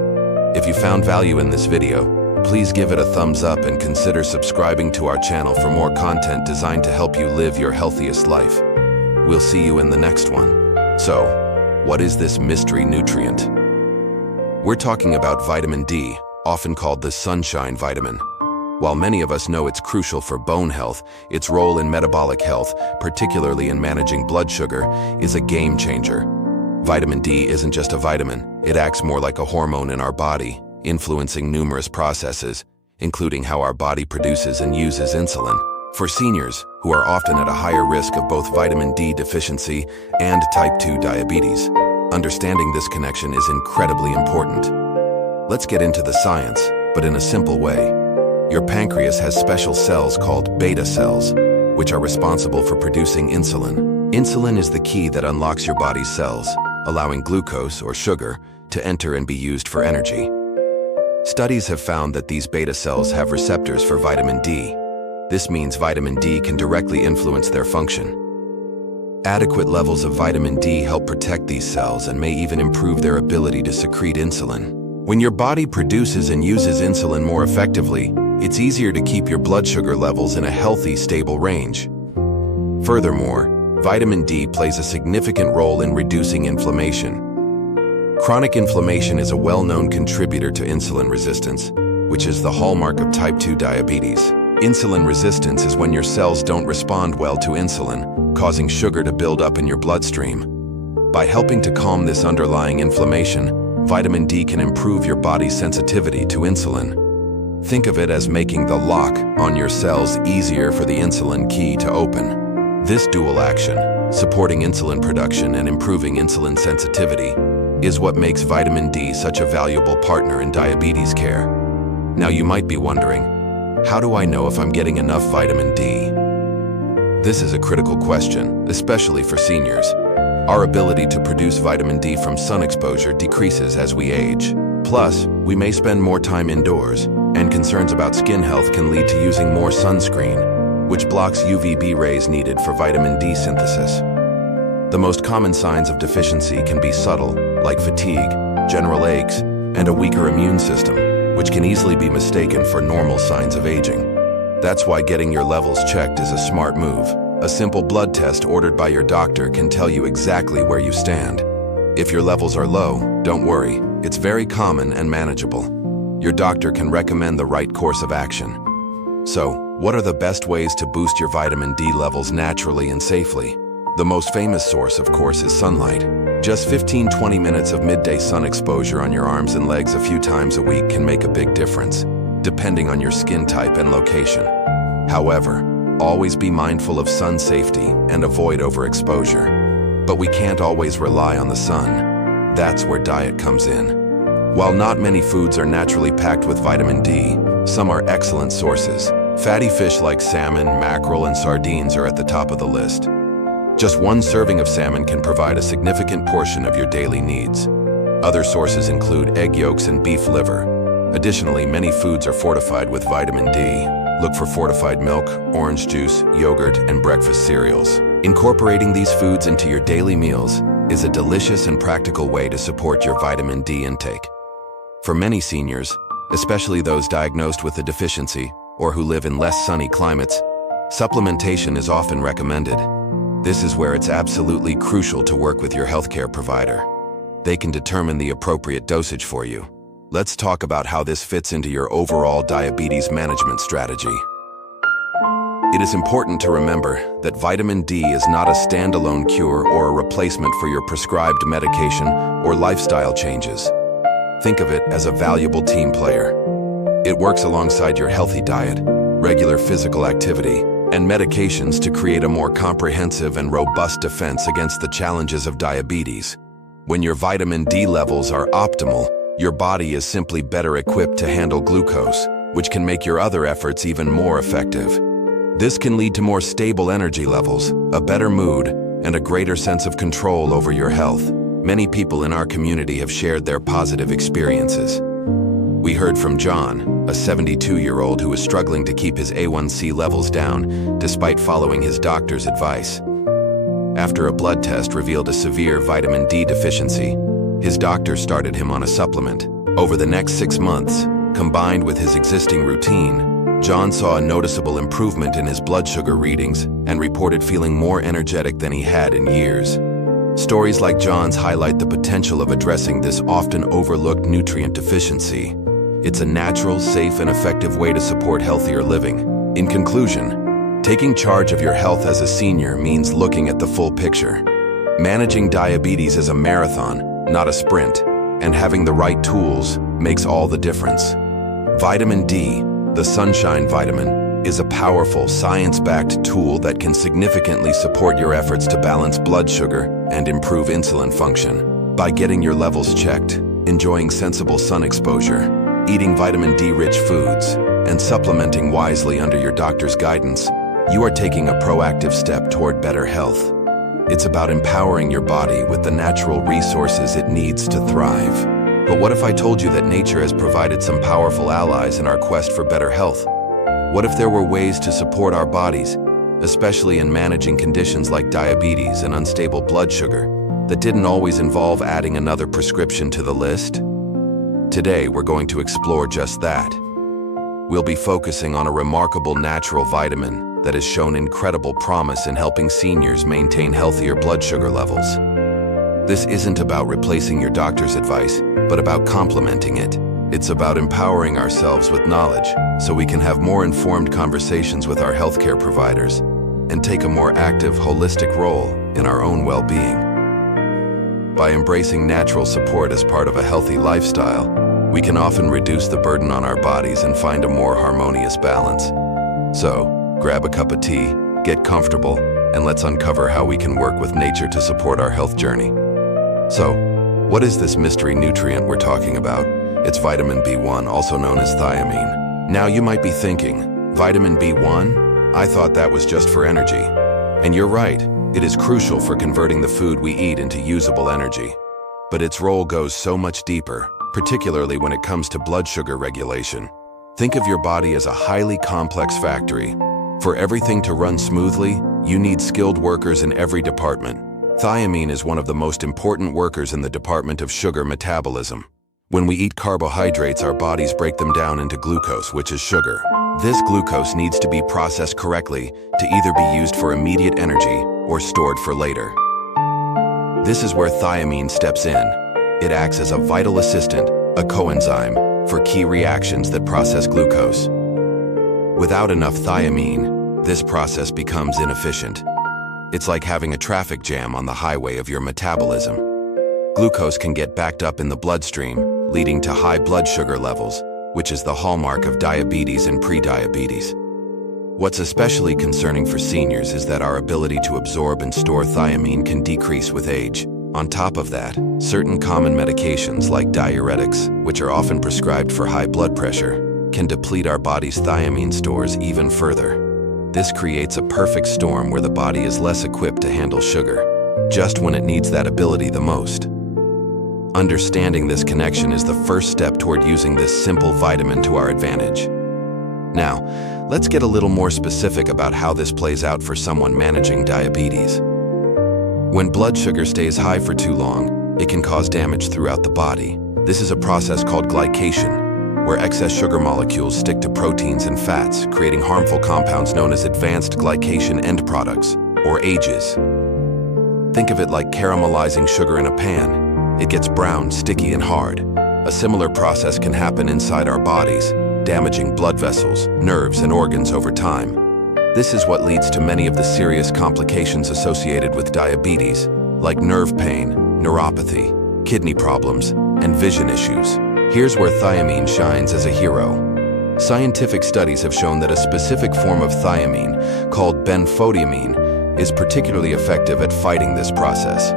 If you found value in this video, please give it a thumbs up and consider subscribing to our channel for more content designed to help you live your healthiest life. We'll see you in the next one. So, what is this mystery nutrient? We're talking about vitamin D, often called the sunshine vitamin. While many of us know it's crucial for bone health, its role in metabolic health, particularly in managing blood sugar, is a game changer. Vitamin D isn't just a vitamin, it acts more like a hormone in our body, influencing numerous processes, including how our body produces and uses insulin. For seniors, who are often at a higher risk of both vitamin D deficiency and type 2 diabetes, understanding this connection is incredibly important. Let's get into the science, but in a simple way. Your pancreas has special cells called beta cells, which are responsible for producing insulin. Insulin is the key that unlocks your body's cells, allowing glucose, or sugar, to enter and be used for energy. Studies have found that these beta cells have receptors for vitamin D. This means vitamin D can directly influence their function. Adequate levels of vitamin D help protect these cells and may even improve their ability to secrete insulin. When your body produces and uses insulin more effectively, it's easier to keep your blood sugar levels in a healthy, stable range. Furthermore, vitamin D plays a significant role in reducing inflammation. Chronic inflammation is a well-known contributor to insulin resistance, which is the hallmark of type 2 diabetes. Insulin resistance is when your cells don't respond well to insulin, causing sugar to build up in your bloodstream. By helping to calm this underlying inflammation, vitamin D can improve your body's sensitivity to insulin. Think of it as making the lock on your cells easier for the insulin key to open. This dual action, supporting insulin production and improving insulin sensitivity, is what makes vitamin D such a valuable partner in diabetes care. Now you might be wondering, how do I know if I'm getting enough vitamin D? This is a critical question, especially for seniors. Our ability to produce vitamin D from sun exposure decreases as we age. Plus, we may spend more time indoors, and concerns about skin health can lead to using more sunscreen, which blocks UVB rays needed for vitamin D synthesis. The most common signs of deficiency can be subtle, like fatigue, general aches, and a weaker immune system, which can easily be mistaken for normal signs of aging. That's why getting your levels checked is a smart move. A simple blood test ordered by your doctor can tell you exactly where you stand. If your levels are low, don't worry. It's very common and manageable. Your doctor can recommend the right course of action. So, what are the best ways to boost your vitamin D levels naturally and safely? The most famous source, of course, is sunlight. Just 15-20 minutes of midday sun exposure on your arms and legs a few times a week can make a big difference, depending on your skin type and location. However, always be mindful of sun safety and avoid overexposure. But we can't always rely on the sun. That's where diet comes in. While not many foods are naturally packed with vitamin D, some are excellent sources. Fatty fish like salmon, mackerel, and sardines are at the top of the list. Just one serving of salmon can provide a significant portion of your daily needs. Other sources include egg yolks and beef liver. Additionally, many foods are fortified with vitamin D. Look for fortified milk, orange juice, yogurt, and breakfast cereals. Incorporating these foods into your daily meals is a delicious and practical way to support your vitamin D intake. For many seniors, especially those diagnosed with a deficiency or who live in less sunny climates, supplementation is often recommended. This is where it's absolutely crucial to work with your healthcare provider. They can determine the appropriate dosage for you. Let's talk about how this fits into your overall diabetes management strategy. It is important to remember that vitamin D is not a standalone cure or a replacement for your prescribed medication or lifestyle changes. Think of it as a valuable team player. It works alongside your healthy diet, regular physical activity, and medications to create a more comprehensive and robust defense against the challenges of diabetes. When your vitamin D levels are optimal, your body is simply better equipped to handle glucose, which can make your other efforts even more effective. This can lead to more stable energy levels, a better mood, and a greater sense of control over your health. Many people in our community have shared their positive experiences. We heard from John, a 72-year-old who was struggling to keep his A1C levels down despite following his doctor's advice. After a blood test revealed a severe vitamin D deficiency, his doctor started him on a supplement. Over the next 6 months, combined with his existing routine, John saw a noticeable improvement in his blood sugar readings and reported feeling more energetic than he had in years. Stories like John's highlight the potential of addressing this often overlooked nutrient deficiency. It's a natural, safe, and effective way to support healthier living. In conclusion, taking charge of your health as a senior means looking at the full picture. Managing diabetes is a marathon, not a sprint, and having the right tools makes all the difference. Vitamin D, the sunshine vitamin, is a powerful, science-backed tool that can significantly support your efforts to balance blood sugar and improve insulin function. By getting your levels checked, enjoying sensible sun exposure, eating vitamin D-rich foods, and supplementing wisely under your doctor's guidance, you are taking a proactive step toward better health. It's about empowering your body with the natural resources it needs to thrive. But what if I told you that nature has provided some powerful allies in our quest for better health? What if there were ways to support our bodies, especially in managing conditions like diabetes and unstable blood sugar, that didn't always involve adding another prescription to the list? Today, we're going to explore just that. We'll be focusing on a remarkable natural vitamin that has shown incredible promise in helping seniors maintain healthier blood sugar levels. This isn't about replacing your doctor's advice, but about complementing it. It's about empowering ourselves with knowledge so we can have more informed conversations with our healthcare providers and take a more active, holistic role in our own well-being. By embracing natural support as part of a healthy lifestyle, we can often reduce the burden on our bodies and find a more harmonious balance. So, grab a cup of tea, get comfortable, and let's uncover how we can work with nature to support our health journey. So, what is this mystery nutrient we're talking about? It's vitamin B1, also known as thiamine. Now you might be thinking, vitamin B1? I thought that was just for energy. And you're right, it is crucial for converting the food we eat into usable energy. But its role goes so much deeper, particularly when it comes to blood sugar regulation. Think of your body as a highly complex factory. For everything to run smoothly, you need skilled workers in every department. Thiamine is one of the most important workers in the department of sugar metabolism. When we eat carbohydrates, our bodies break them down into glucose, which is sugar. This glucose needs to be processed correctly to either be used for immediate energy or stored for later. This is where thiamine steps in. It acts as a vital assistant, a coenzyme, for key reactions that process glucose. Without enough thiamine, this process becomes inefficient. It's like having a traffic jam on the highway of your metabolism. Glucose can get backed up in the bloodstream, leading to high blood sugar levels, which is the hallmark of diabetes and prediabetes. What's especially concerning for seniors is that our ability to absorb and store thiamine can decrease with age. On top of that, certain common medications like diuretics, which are often prescribed for high blood pressure, can deplete our body's thiamine stores even further. This creates a perfect storm where the body is less equipped to handle sugar, just when it needs that ability the most. Understanding this connection is the first step toward using this simple vitamin to our advantage. Now, let's get a little more specific about how this plays out for someone managing diabetes. When blood sugar stays high for too long, it can cause damage throughout the body. This is a process called glycation, where excess sugar molecules stick to proteins and fats, creating harmful compounds known as advanced glycation end products, or AGEs. Think of it like caramelizing sugar in a pan. It gets brown, sticky, and hard. A similar process can happen inside our bodies, damaging blood vessels, nerves, and organs over time. This is what leads to many of the serious complications associated with diabetes, like nerve pain, neuropathy, kidney problems, and vision issues. Here's where thiamine shines as a hero. Scientific studies have shown that a specific form of thiamine, called benfotiamine, is particularly effective at fighting this process.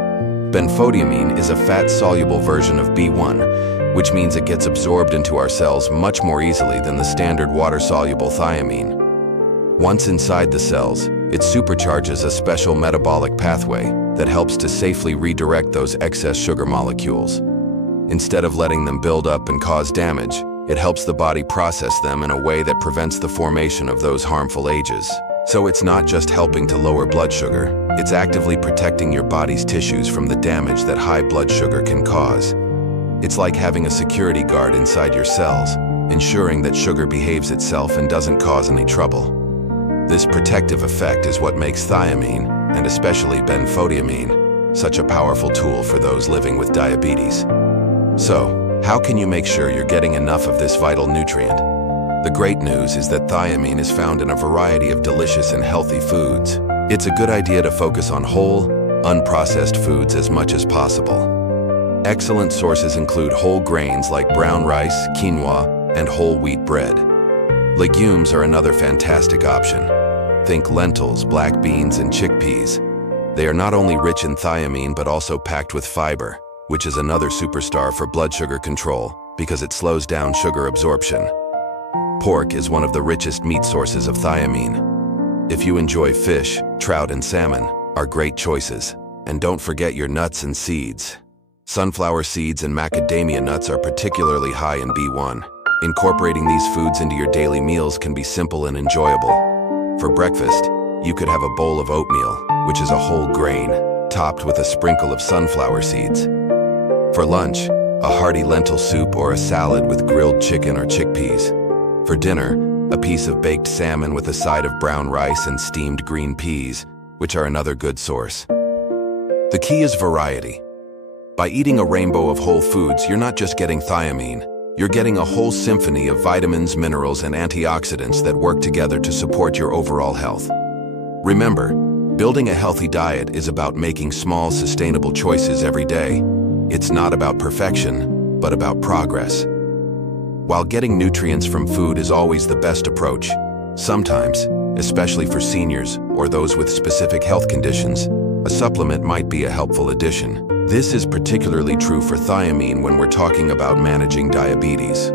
Benfotiamine is a fat-soluble version of B1, which means it gets absorbed into our cells much more easily than the standard water-soluble thiamine. Once inside the cells, it supercharges a special metabolic pathway that helps to safely redirect those excess sugar molecules. Instead of letting them build up and cause damage, it helps the body process them in a way that prevents the formation of those harmful AGEs. So it's not just helping to lower blood sugar, it's actively protecting your body's tissues from the damage that high blood sugar can cause. It's like having a security guard inside your cells, ensuring that sugar behaves itself and doesn't cause any trouble. This protective effect is what makes thiamine, and especially benfotiamine, such a powerful tool for those living with diabetes. So, how can you make sure you're getting enough of this vital nutrient? The great news is that thiamine is found in a variety of delicious and healthy foods. It's a good idea to focus on whole, unprocessed foods as much as possible. Excellent sources include whole grains like brown rice, quinoa, and whole wheat bread. Legumes are another fantastic option. Think lentils, black beans, and chickpeas. They are not only rich in thiamine but also packed with fiber, which is another superstar for blood sugar control because it slows down sugar absorption. Pork is one of the richest meat sources of thiamine. If you enjoy fish, trout, and salmon are great choices. And don't forget your nuts and seeds. Sunflower seeds and macadamia nuts are particularly high in B1. Incorporating these foods into your daily meals can be simple and enjoyable. For breakfast, you could have a bowl of oatmeal, which is a whole grain, topped with a sprinkle of sunflower seeds. For lunch, a hearty lentil soup or a salad with grilled chicken or chickpeas. For dinner, a piece of baked salmon with a side of brown rice and steamed green peas, which are another good source. The key is variety. By eating a rainbow of whole foods, you're not just getting thiamine, you're getting a whole symphony of vitamins, minerals, and antioxidants that work together to support your overall health. Remember, building a healthy diet is about making small, sustainable choices every day. It's not about perfection, but about progress. While getting nutrients from food is always the best approach, sometimes, especially for seniors or those with specific health conditions, a supplement might be a helpful addition. This is particularly true for thiamine when we're talking about managing diabetes.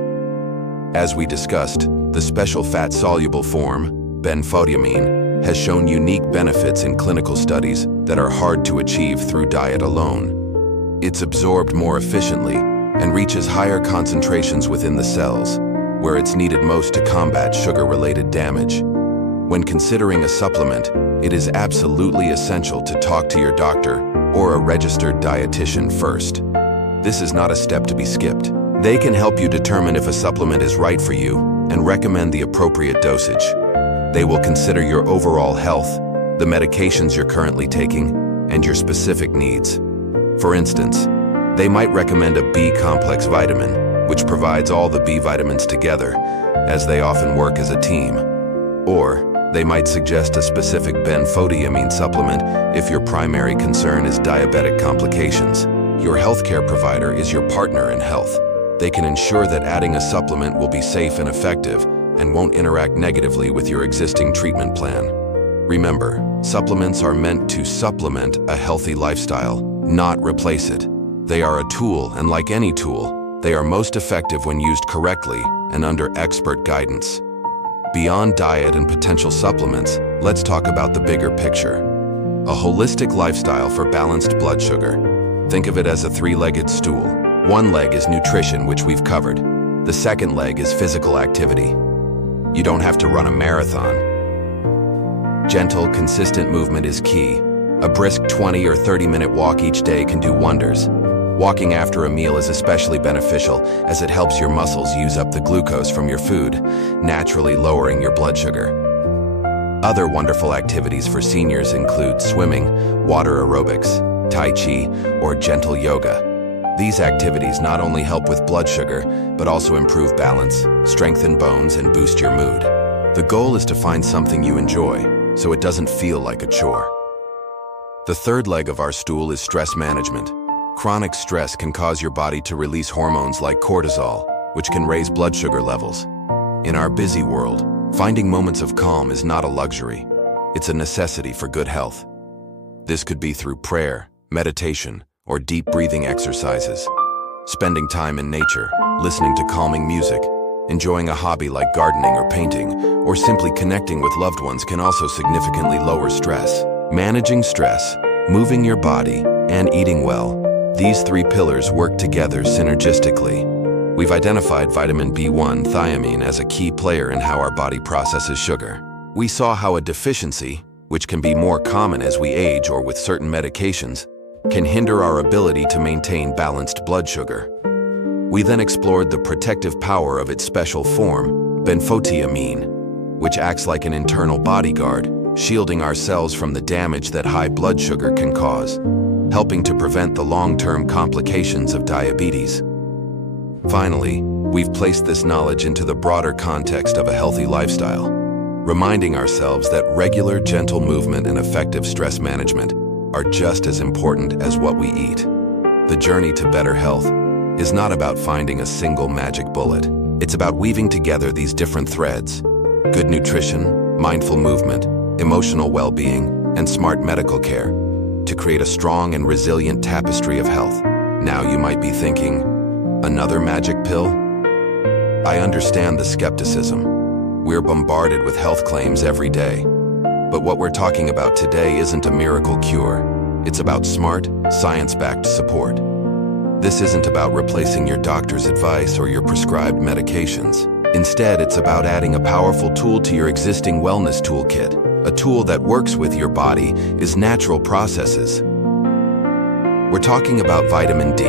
As we discussed, the special fat-soluble form, benfotiamine, has shown unique benefits in clinical studies that are hard to achieve through diet alone. It's absorbed more efficiently and reaches higher concentrations within the cells, where it's needed most to combat sugar-related damage. When considering a supplement, it is absolutely essential to talk to your doctor or a registered dietitian first. This is not a step to be skipped. They can help you determine if a supplement is right for you and recommend the appropriate dosage. They will consider your overall health, the medications you're currently taking, and your specific needs. For instance, they might recommend a B-complex vitamin, which provides all the B vitamins together, as they often work as a team. Or they might suggest a specific benfotiamine supplement if your primary concern is diabetic complications. Your healthcare provider is your partner in health. They can ensure that adding a supplement will be safe and effective and won't interact negatively with your existing treatment plan. Remember, supplements are meant to supplement a healthy lifestyle, not replace it. They are a tool, and like any tool, they are most effective when used correctly and under expert guidance. Beyond diet and potential supplements, let's talk about the bigger picture. A holistic lifestyle for balanced blood sugar. Think of it as a three-legged stool. One leg is nutrition, which we've covered. The second leg is physical activity. You don't have to run a marathon. Gentle, consistent movement is key. A brisk 20 or 30-minute walk each day can do wonders. Walking after a meal is especially beneficial as it helps your muscles use up the glucose from your food, naturally lowering your blood sugar. Other wonderful activities for seniors include swimming, water aerobics, Tai Chi, or gentle yoga. These activities not only help with blood sugar, but also improve balance, strengthen bones, and boost your mood. The goal is to find something you enjoy, so it doesn't feel like a chore. The third leg of our stool is stress management. Chronic stress can cause your body to release hormones like cortisol, which can raise blood sugar levels. In our busy world, finding moments of calm is not a luxury. It's a necessity for good health. This could be through prayer, meditation, or deep breathing exercises. Spending time in nature, listening to calming music, enjoying a hobby like gardening or painting, or simply connecting with loved ones can also significantly lower stress. Managing stress, moving your body, and eating well. These three pillars work together synergistically. We've identified vitamin B1 thiamine as a key player in how our body processes sugar. We saw how a deficiency, which can be more common as we age or with certain medications, can hinder our ability to maintain balanced blood sugar. We then explored the protective power of its special form, benfotiamine, which acts like an internal bodyguard, shielding our cells from the damage that high blood sugar can cause, helping to prevent the long-term complications of diabetes. Finally, we've placed this knowledge into the broader context of a healthy lifestyle, reminding ourselves that regular, gentle movement and effective stress management are just as important as what we eat. The journey to better health is not about finding a single magic bullet. It's about weaving together these different threads: good nutrition, mindful movement, emotional well-being, and smart medical care to create a strong and resilient tapestry of health. Now you might be thinking, another magic pill? I understand the skepticism. We're bombarded with health claims every day. But what we're talking about today isn't a miracle cure. It's about smart, science-backed support. This isn't about replacing your doctor's advice or your prescribed medications. Instead, it's about adding a powerful tool to your existing wellness toolkit, a tool that works with your body, is natural processes. We're talking about vitamin D,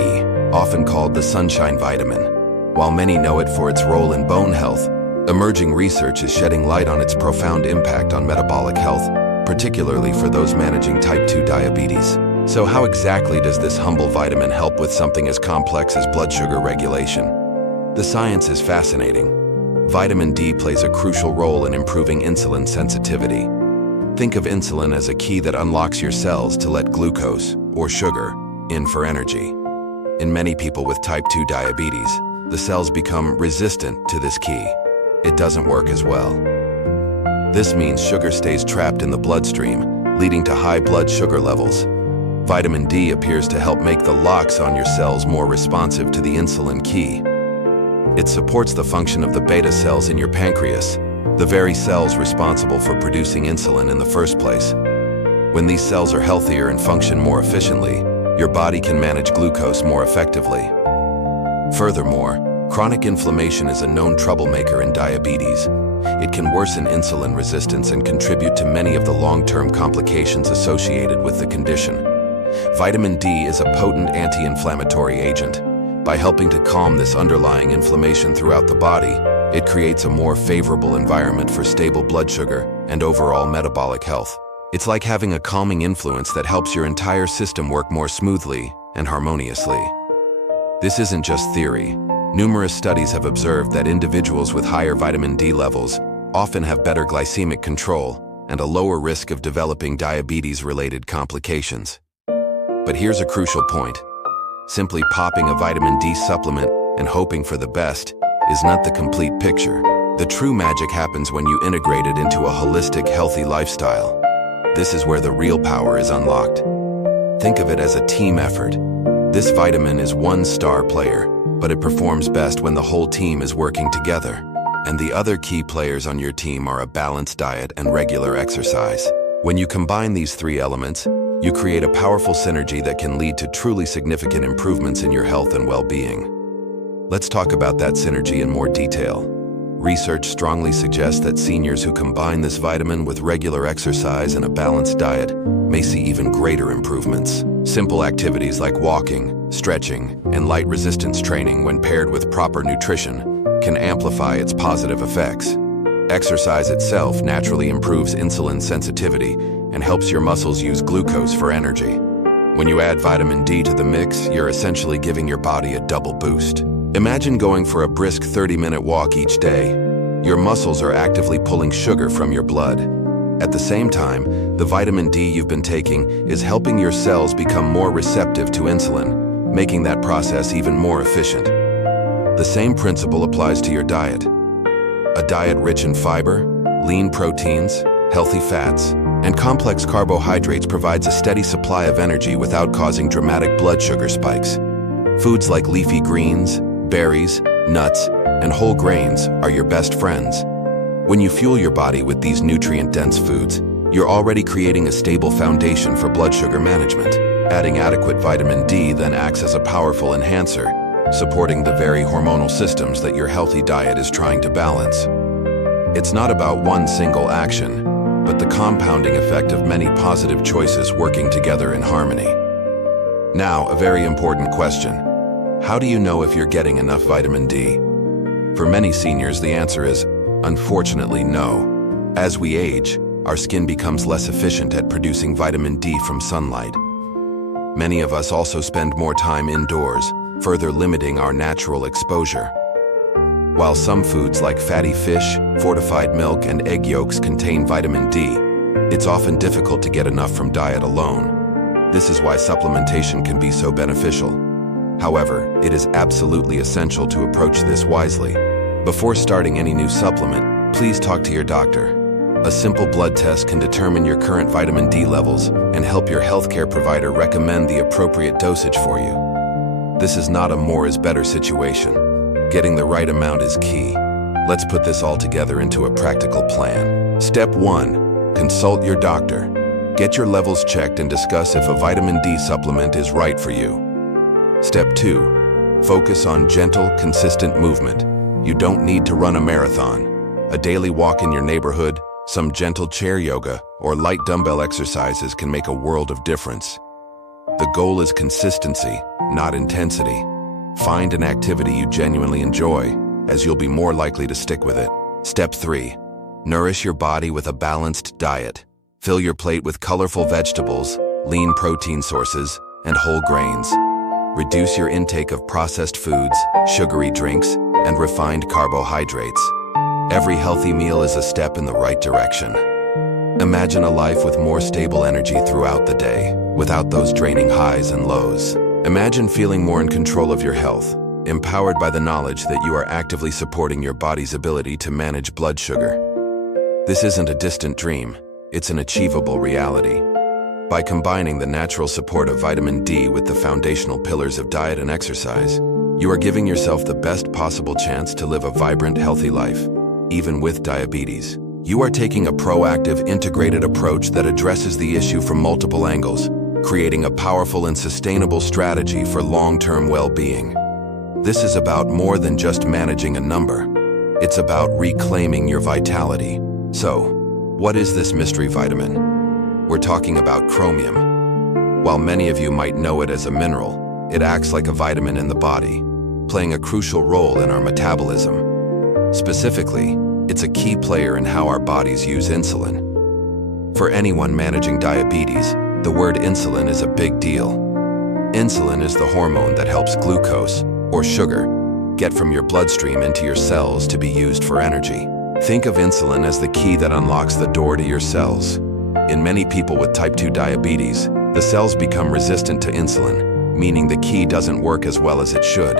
often called the sunshine vitamin. While many know it for its role in bone health, emerging research is shedding light on its profound impact on metabolic health, particularly for those managing type 2 diabetes. So how exactly does this humble vitamin help with something as complex as blood sugar regulation? The science is fascinating. Vitamin D plays a crucial role in improving insulin sensitivity. Think of insulin as a key that unlocks your cells to let glucose, or sugar, in for energy. In many people with type 2 diabetes, the cells become resistant to this key. It doesn't work as well. This means sugar stays trapped in the bloodstream, leading to high blood sugar levels. Vitamin D appears to help make the locks on your cells more responsive to the insulin key. It supports the function of the beta cells in your pancreas, the very cells responsible for producing insulin in the first place. When these cells are healthier and function more efficiently, your body can manage glucose more effectively. Furthermore, chronic inflammation is a known troublemaker in diabetes. It can worsen insulin resistance and contribute to many of the long-term complications associated with the condition. Vitamin D is a potent anti-inflammatory agent. By helping to calm this underlying inflammation throughout the body, it creates a more favorable environment for stable blood sugar and overall metabolic health. It's like having a calming influence that helps your entire system work more smoothly and harmoniously. This isn't just theory. Numerous studies have observed that individuals with higher vitamin D levels often have better glycemic control and a lower risk of developing diabetes-related complications. But here's a crucial point. Simply popping a vitamin D supplement and hoping for the best is not the complete picture. The true magic happens when you integrate it into a holistic, healthy lifestyle. This is where the real power is unlocked. Think of it as a team effort. This vitamin is one star player, but it performs best when the whole team is working together. And the other key players on your team are a balanced diet and regular exercise. When you combine these three elements, you create a powerful synergy that can lead to truly significant improvements in your health and well-being. Let's talk about that synergy in more detail. Research strongly suggests that seniors who combine this vitamin with regular exercise and a balanced diet may see even greater improvements. Simple activities like walking, stretching, and light resistance training, when paired with proper nutrition, can amplify its positive effects. Exercise itself naturally improves insulin sensitivity and helps your muscles use glucose for energy. When you add vitamin D to the mix, you're essentially giving your body a double boost. Imagine going for a brisk 30-minute walk each day. Your muscles are actively pulling sugar from your blood. At the same time, the vitamin D you've been taking is helping your cells become more receptive to insulin, making that process even more efficient. The same principle applies to your diet. A diet rich in fiber, lean proteins, healthy fats, and complex carbohydrates provides a steady supply of energy without causing dramatic blood sugar spikes. Foods like leafy greens, berries, nuts, and whole grains are your best friends. When you fuel your body with these nutrient-dense foods, you're already creating a stable foundation for blood sugar management. Adding adequate vitamin D then acts as a powerful enhancer, supporting the very hormonal systems that your healthy diet is trying to balance. It's not about one single action, but the compounding effect of many positive choices working together in harmony. Now, a very important question. How do you know if you're getting enough vitamin D? For many seniors, the answer is, unfortunately, no. As we age, our skin becomes less efficient at producing vitamin D from sunlight. Many of us also spend more time indoors, further limiting our natural exposure. While some foods like fatty fish, fortified milk, and egg yolks contain vitamin D, it's often difficult to get enough from diet alone. This is why supplementation can be so beneficial. However, it is absolutely essential to approach this wisely. Before starting any new supplement, please talk to your doctor. A simple blood test can determine your current vitamin D levels and help your healthcare provider recommend the appropriate dosage for you. This is not a more is better situation. Getting the right amount is key. Let's put this all together into a practical plan. Step 1. Consult your doctor. Get your levels checked and discuss if a vitamin D supplement is right for you. Step 2. Focus on gentle, consistent movement. You don't need to run a marathon. A daily walk in your neighborhood, some gentle chair yoga, or light dumbbell exercises can make a world of difference. The goal is consistency, not intensity. Find an activity you genuinely enjoy, as you'll be more likely to stick with it. Step 3. Nourish your body with a balanced diet. Fill your plate with colorful vegetables, lean protein sources, and whole grains. Reduce your intake of processed foods, sugary drinks, and refined carbohydrates. Every healthy meal is a step in the right direction. Imagine a life with more stable energy throughout the day, without those draining highs and lows. Imagine feeling more in control of your health, empowered by the knowledge that you are actively supporting your body's ability to manage blood sugar. This isn't a distant dream, it's an achievable reality. By combining the natural support of vitamin D with the foundational pillars of diet and exercise, you are giving yourself the best possible chance to live a vibrant, healthy life, even with diabetes. You are taking a proactive, integrated approach that addresses the issue from multiple angles, creating a powerful and sustainable strategy for long-term well-being. This is about more than just managing a number. It's about reclaiming your vitality. So, what is this mystery vitamin? We're talking about chromium. While many of you might know it as a mineral, it acts like a vitamin in the body, playing a crucial role in our metabolism. Specifically, it's a key player in how our bodies use insulin. For anyone managing diabetes, the word insulin is a big deal. Insulin is the hormone that helps glucose, or sugar, get from your bloodstream into your cells to be used for energy. Think of insulin as the key that unlocks the door to your cells. In many people with type 2 diabetes, the cells become resistant to insulin, meaning the key doesn't work as well as it should.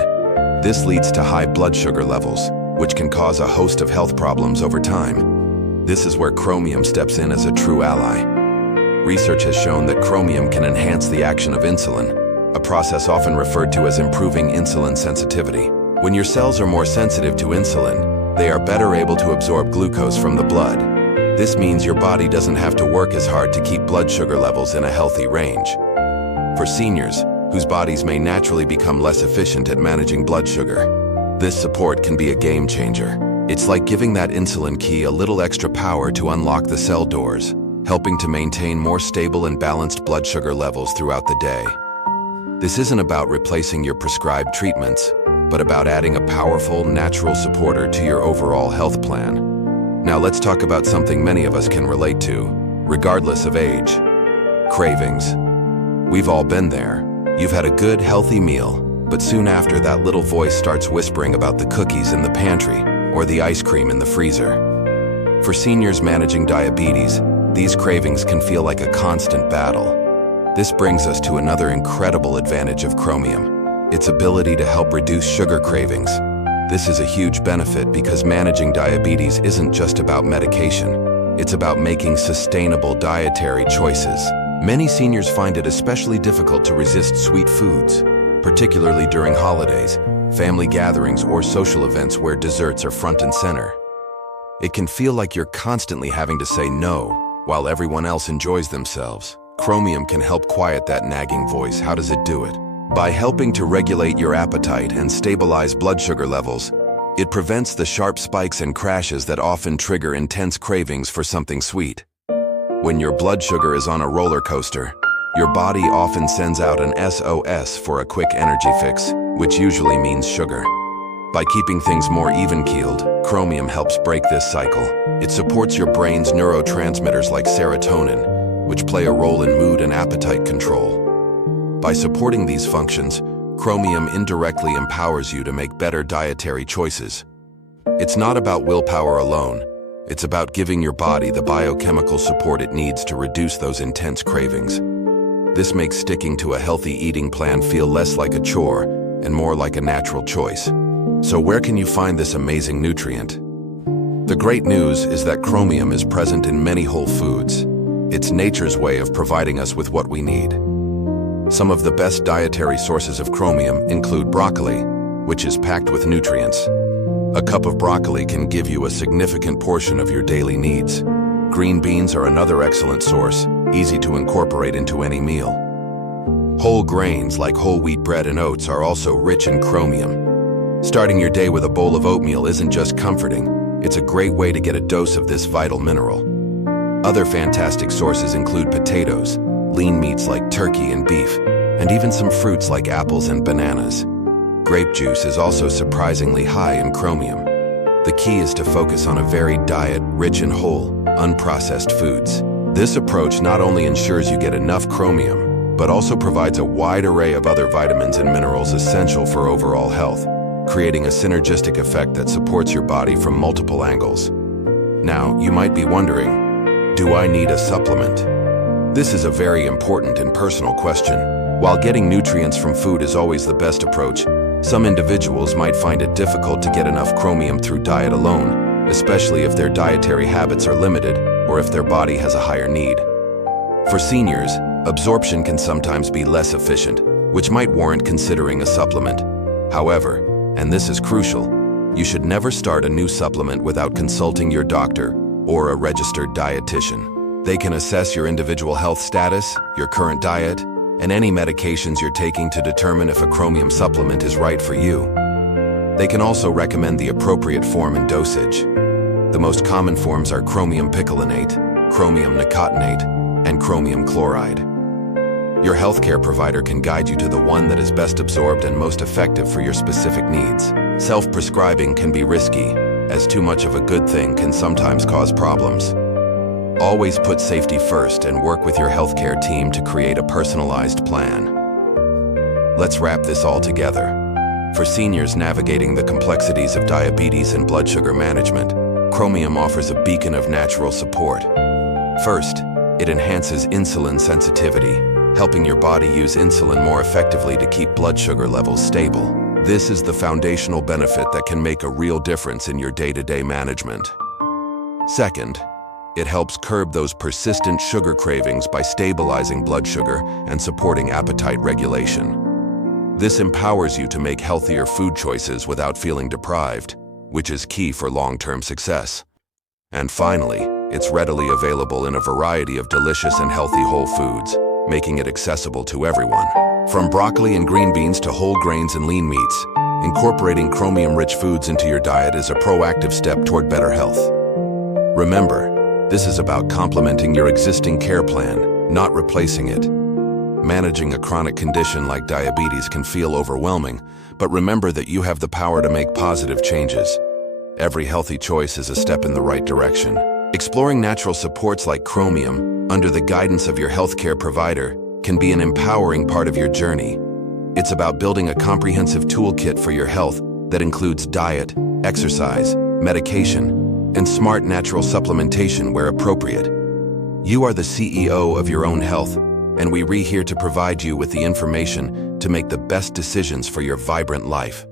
This leads to high blood sugar levels, which can cause a host of health problems over time. This is where chromium steps in as a true ally. Research has shown that chromium can enhance the action of insulin, a process often referred to as improving insulin sensitivity. When your cells are more sensitive to insulin, they are better able to absorb glucose from the blood. This means your body doesn't have to work as hard to keep blood sugar levels in a healthy range. For seniors, whose bodies may naturally become less efficient at managing blood sugar, this support can be a game changer. It's like giving that insulin key a little extra power to unlock the cell doors, helping to maintain more stable and balanced blood sugar levels throughout the day. This isn't about replacing your prescribed treatments, but about adding a powerful, natural supporter to your overall health plan. Now let's talk about something many of us can relate to, regardless of age: cravings. We've all been there. You've had a good, healthy meal, but soon after, that little voice starts whispering about the cookies in the pantry or the ice cream in the freezer. For seniors managing diabetes, these cravings can feel like a constant battle. This brings us to another incredible advantage of chromium: its ability to help reduce sugar cravings. This is a huge benefit because managing diabetes isn't just about medication. It's about making sustainable dietary choices. Many seniors find it especially difficult to resist sweet foods, particularly during holidays, family gatherings, or social events where desserts are front and center. It can feel like you're constantly having to say no while everyone else enjoys themselves. Chromium can help quiet that nagging voice. How does it do it? By helping to regulate your appetite and stabilize blood sugar levels, it prevents the sharp spikes and crashes that often trigger intense cravings for something sweet. When your blood sugar is on a roller coaster, your body often sends out an SOS for a quick energy fix, which usually means sugar. By keeping things more even-keeled, chromium helps break this cycle. It supports your brain's neurotransmitters like serotonin, which play a role in mood and appetite control. By supporting these functions, chromium indirectly empowers you to make better dietary choices. It's not about willpower alone. It's about giving your body the biochemical support it needs to reduce those intense cravings. This makes sticking to a healthy eating plan feel less like a chore and more like a natural choice. So where can you find this amazing nutrient? The great news is that chromium is present in many whole foods. It's nature's way of providing us with what we need. Some of the best dietary sources of chromium include broccoli, which is packed with nutrients. A cup of broccoli can give you a significant portion of your daily needs. Green beans are another excellent source, easy to incorporate into any meal. Whole grains like whole wheat bread and oats are also rich in chromium. Starting your day with a bowl of oatmeal isn't just comforting, it's a great way to get a dose of this vital mineral. Other fantastic sources include potatoes, lean meats like turkey and beef, and even some fruits like apples and bananas. Grape juice is also surprisingly high in chromium. The key is to focus on a varied diet rich in whole, unprocessed foods. This approach not only ensures you get enough chromium, but also provides a wide array of other vitamins and minerals essential for overall health, creating a synergistic effect that supports your body from multiple angles. Now, you might be wondering, do I need a supplement? This is a very important and personal question. While getting nutrients from food is always the best approach, some individuals might find it difficult to get enough chromium through diet alone, especially if their dietary habits are limited or if their body has a higher need. For seniors, absorption can sometimes be less efficient, which might warrant considering a supplement. However, and this is crucial, you should never start a new supplement without consulting your doctor or a registered dietitian. They can assess your individual health status, your current diet, and any medications you're taking to determine if a chromium supplement is right for you. They can also recommend the appropriate form and dosage. The most common forms are chromium picolinate, chromium nicotinate, and chromium chloride. Your healthcare provider can guide you to the one that is best absorbed and most effective for your specific needs. Self-prescribing can be risky, as too much of a good thing can sometimes cause problems. Always put safety first and work with your healthcare team to create a personalized plan. Let's wrap this all together. For seniors navigating the complexities of diabetes and blood sugar management, Chromium offers a beacon of natural support. First, it enhances insulin sensitivity, helping your body use insulin more effectively to keep blood sugar levels stable. This is the foundational benefit that can make a real difference in your day-to-day management. Second, it helps curb those persistent sugar cravings by stabilizing blood sugar and supporting appetite regulation. This empowers you to make healthier food choices without feeling deprived, which is key for long-term success. And finally, it's readily available in a variety of delicious and healthy whole foods, making it accessible to everyone. From broccoli and green beans to whole grains and lean meats, incorporating chromium-rich foods into your diet is a proactive step toward better health. Remember, this is about complementing your existing care plan, not replacing it. Managing a chronic condition like diabetes can feel overwhelming, but remember that you have the power to make positive changes. Every healthy choice is a step in the right direction. Exploring natural supports like chromium, under the guidance of your healthcare provider, can be an empowering part of your journey. It's about building a comprehensive toolkit for your health that includes diet, exercise, medication, and smart natural supplementation where appropriate. You are the CEO of your own health, and we're here to provide you with the information to make the best decisions for your vibrant life.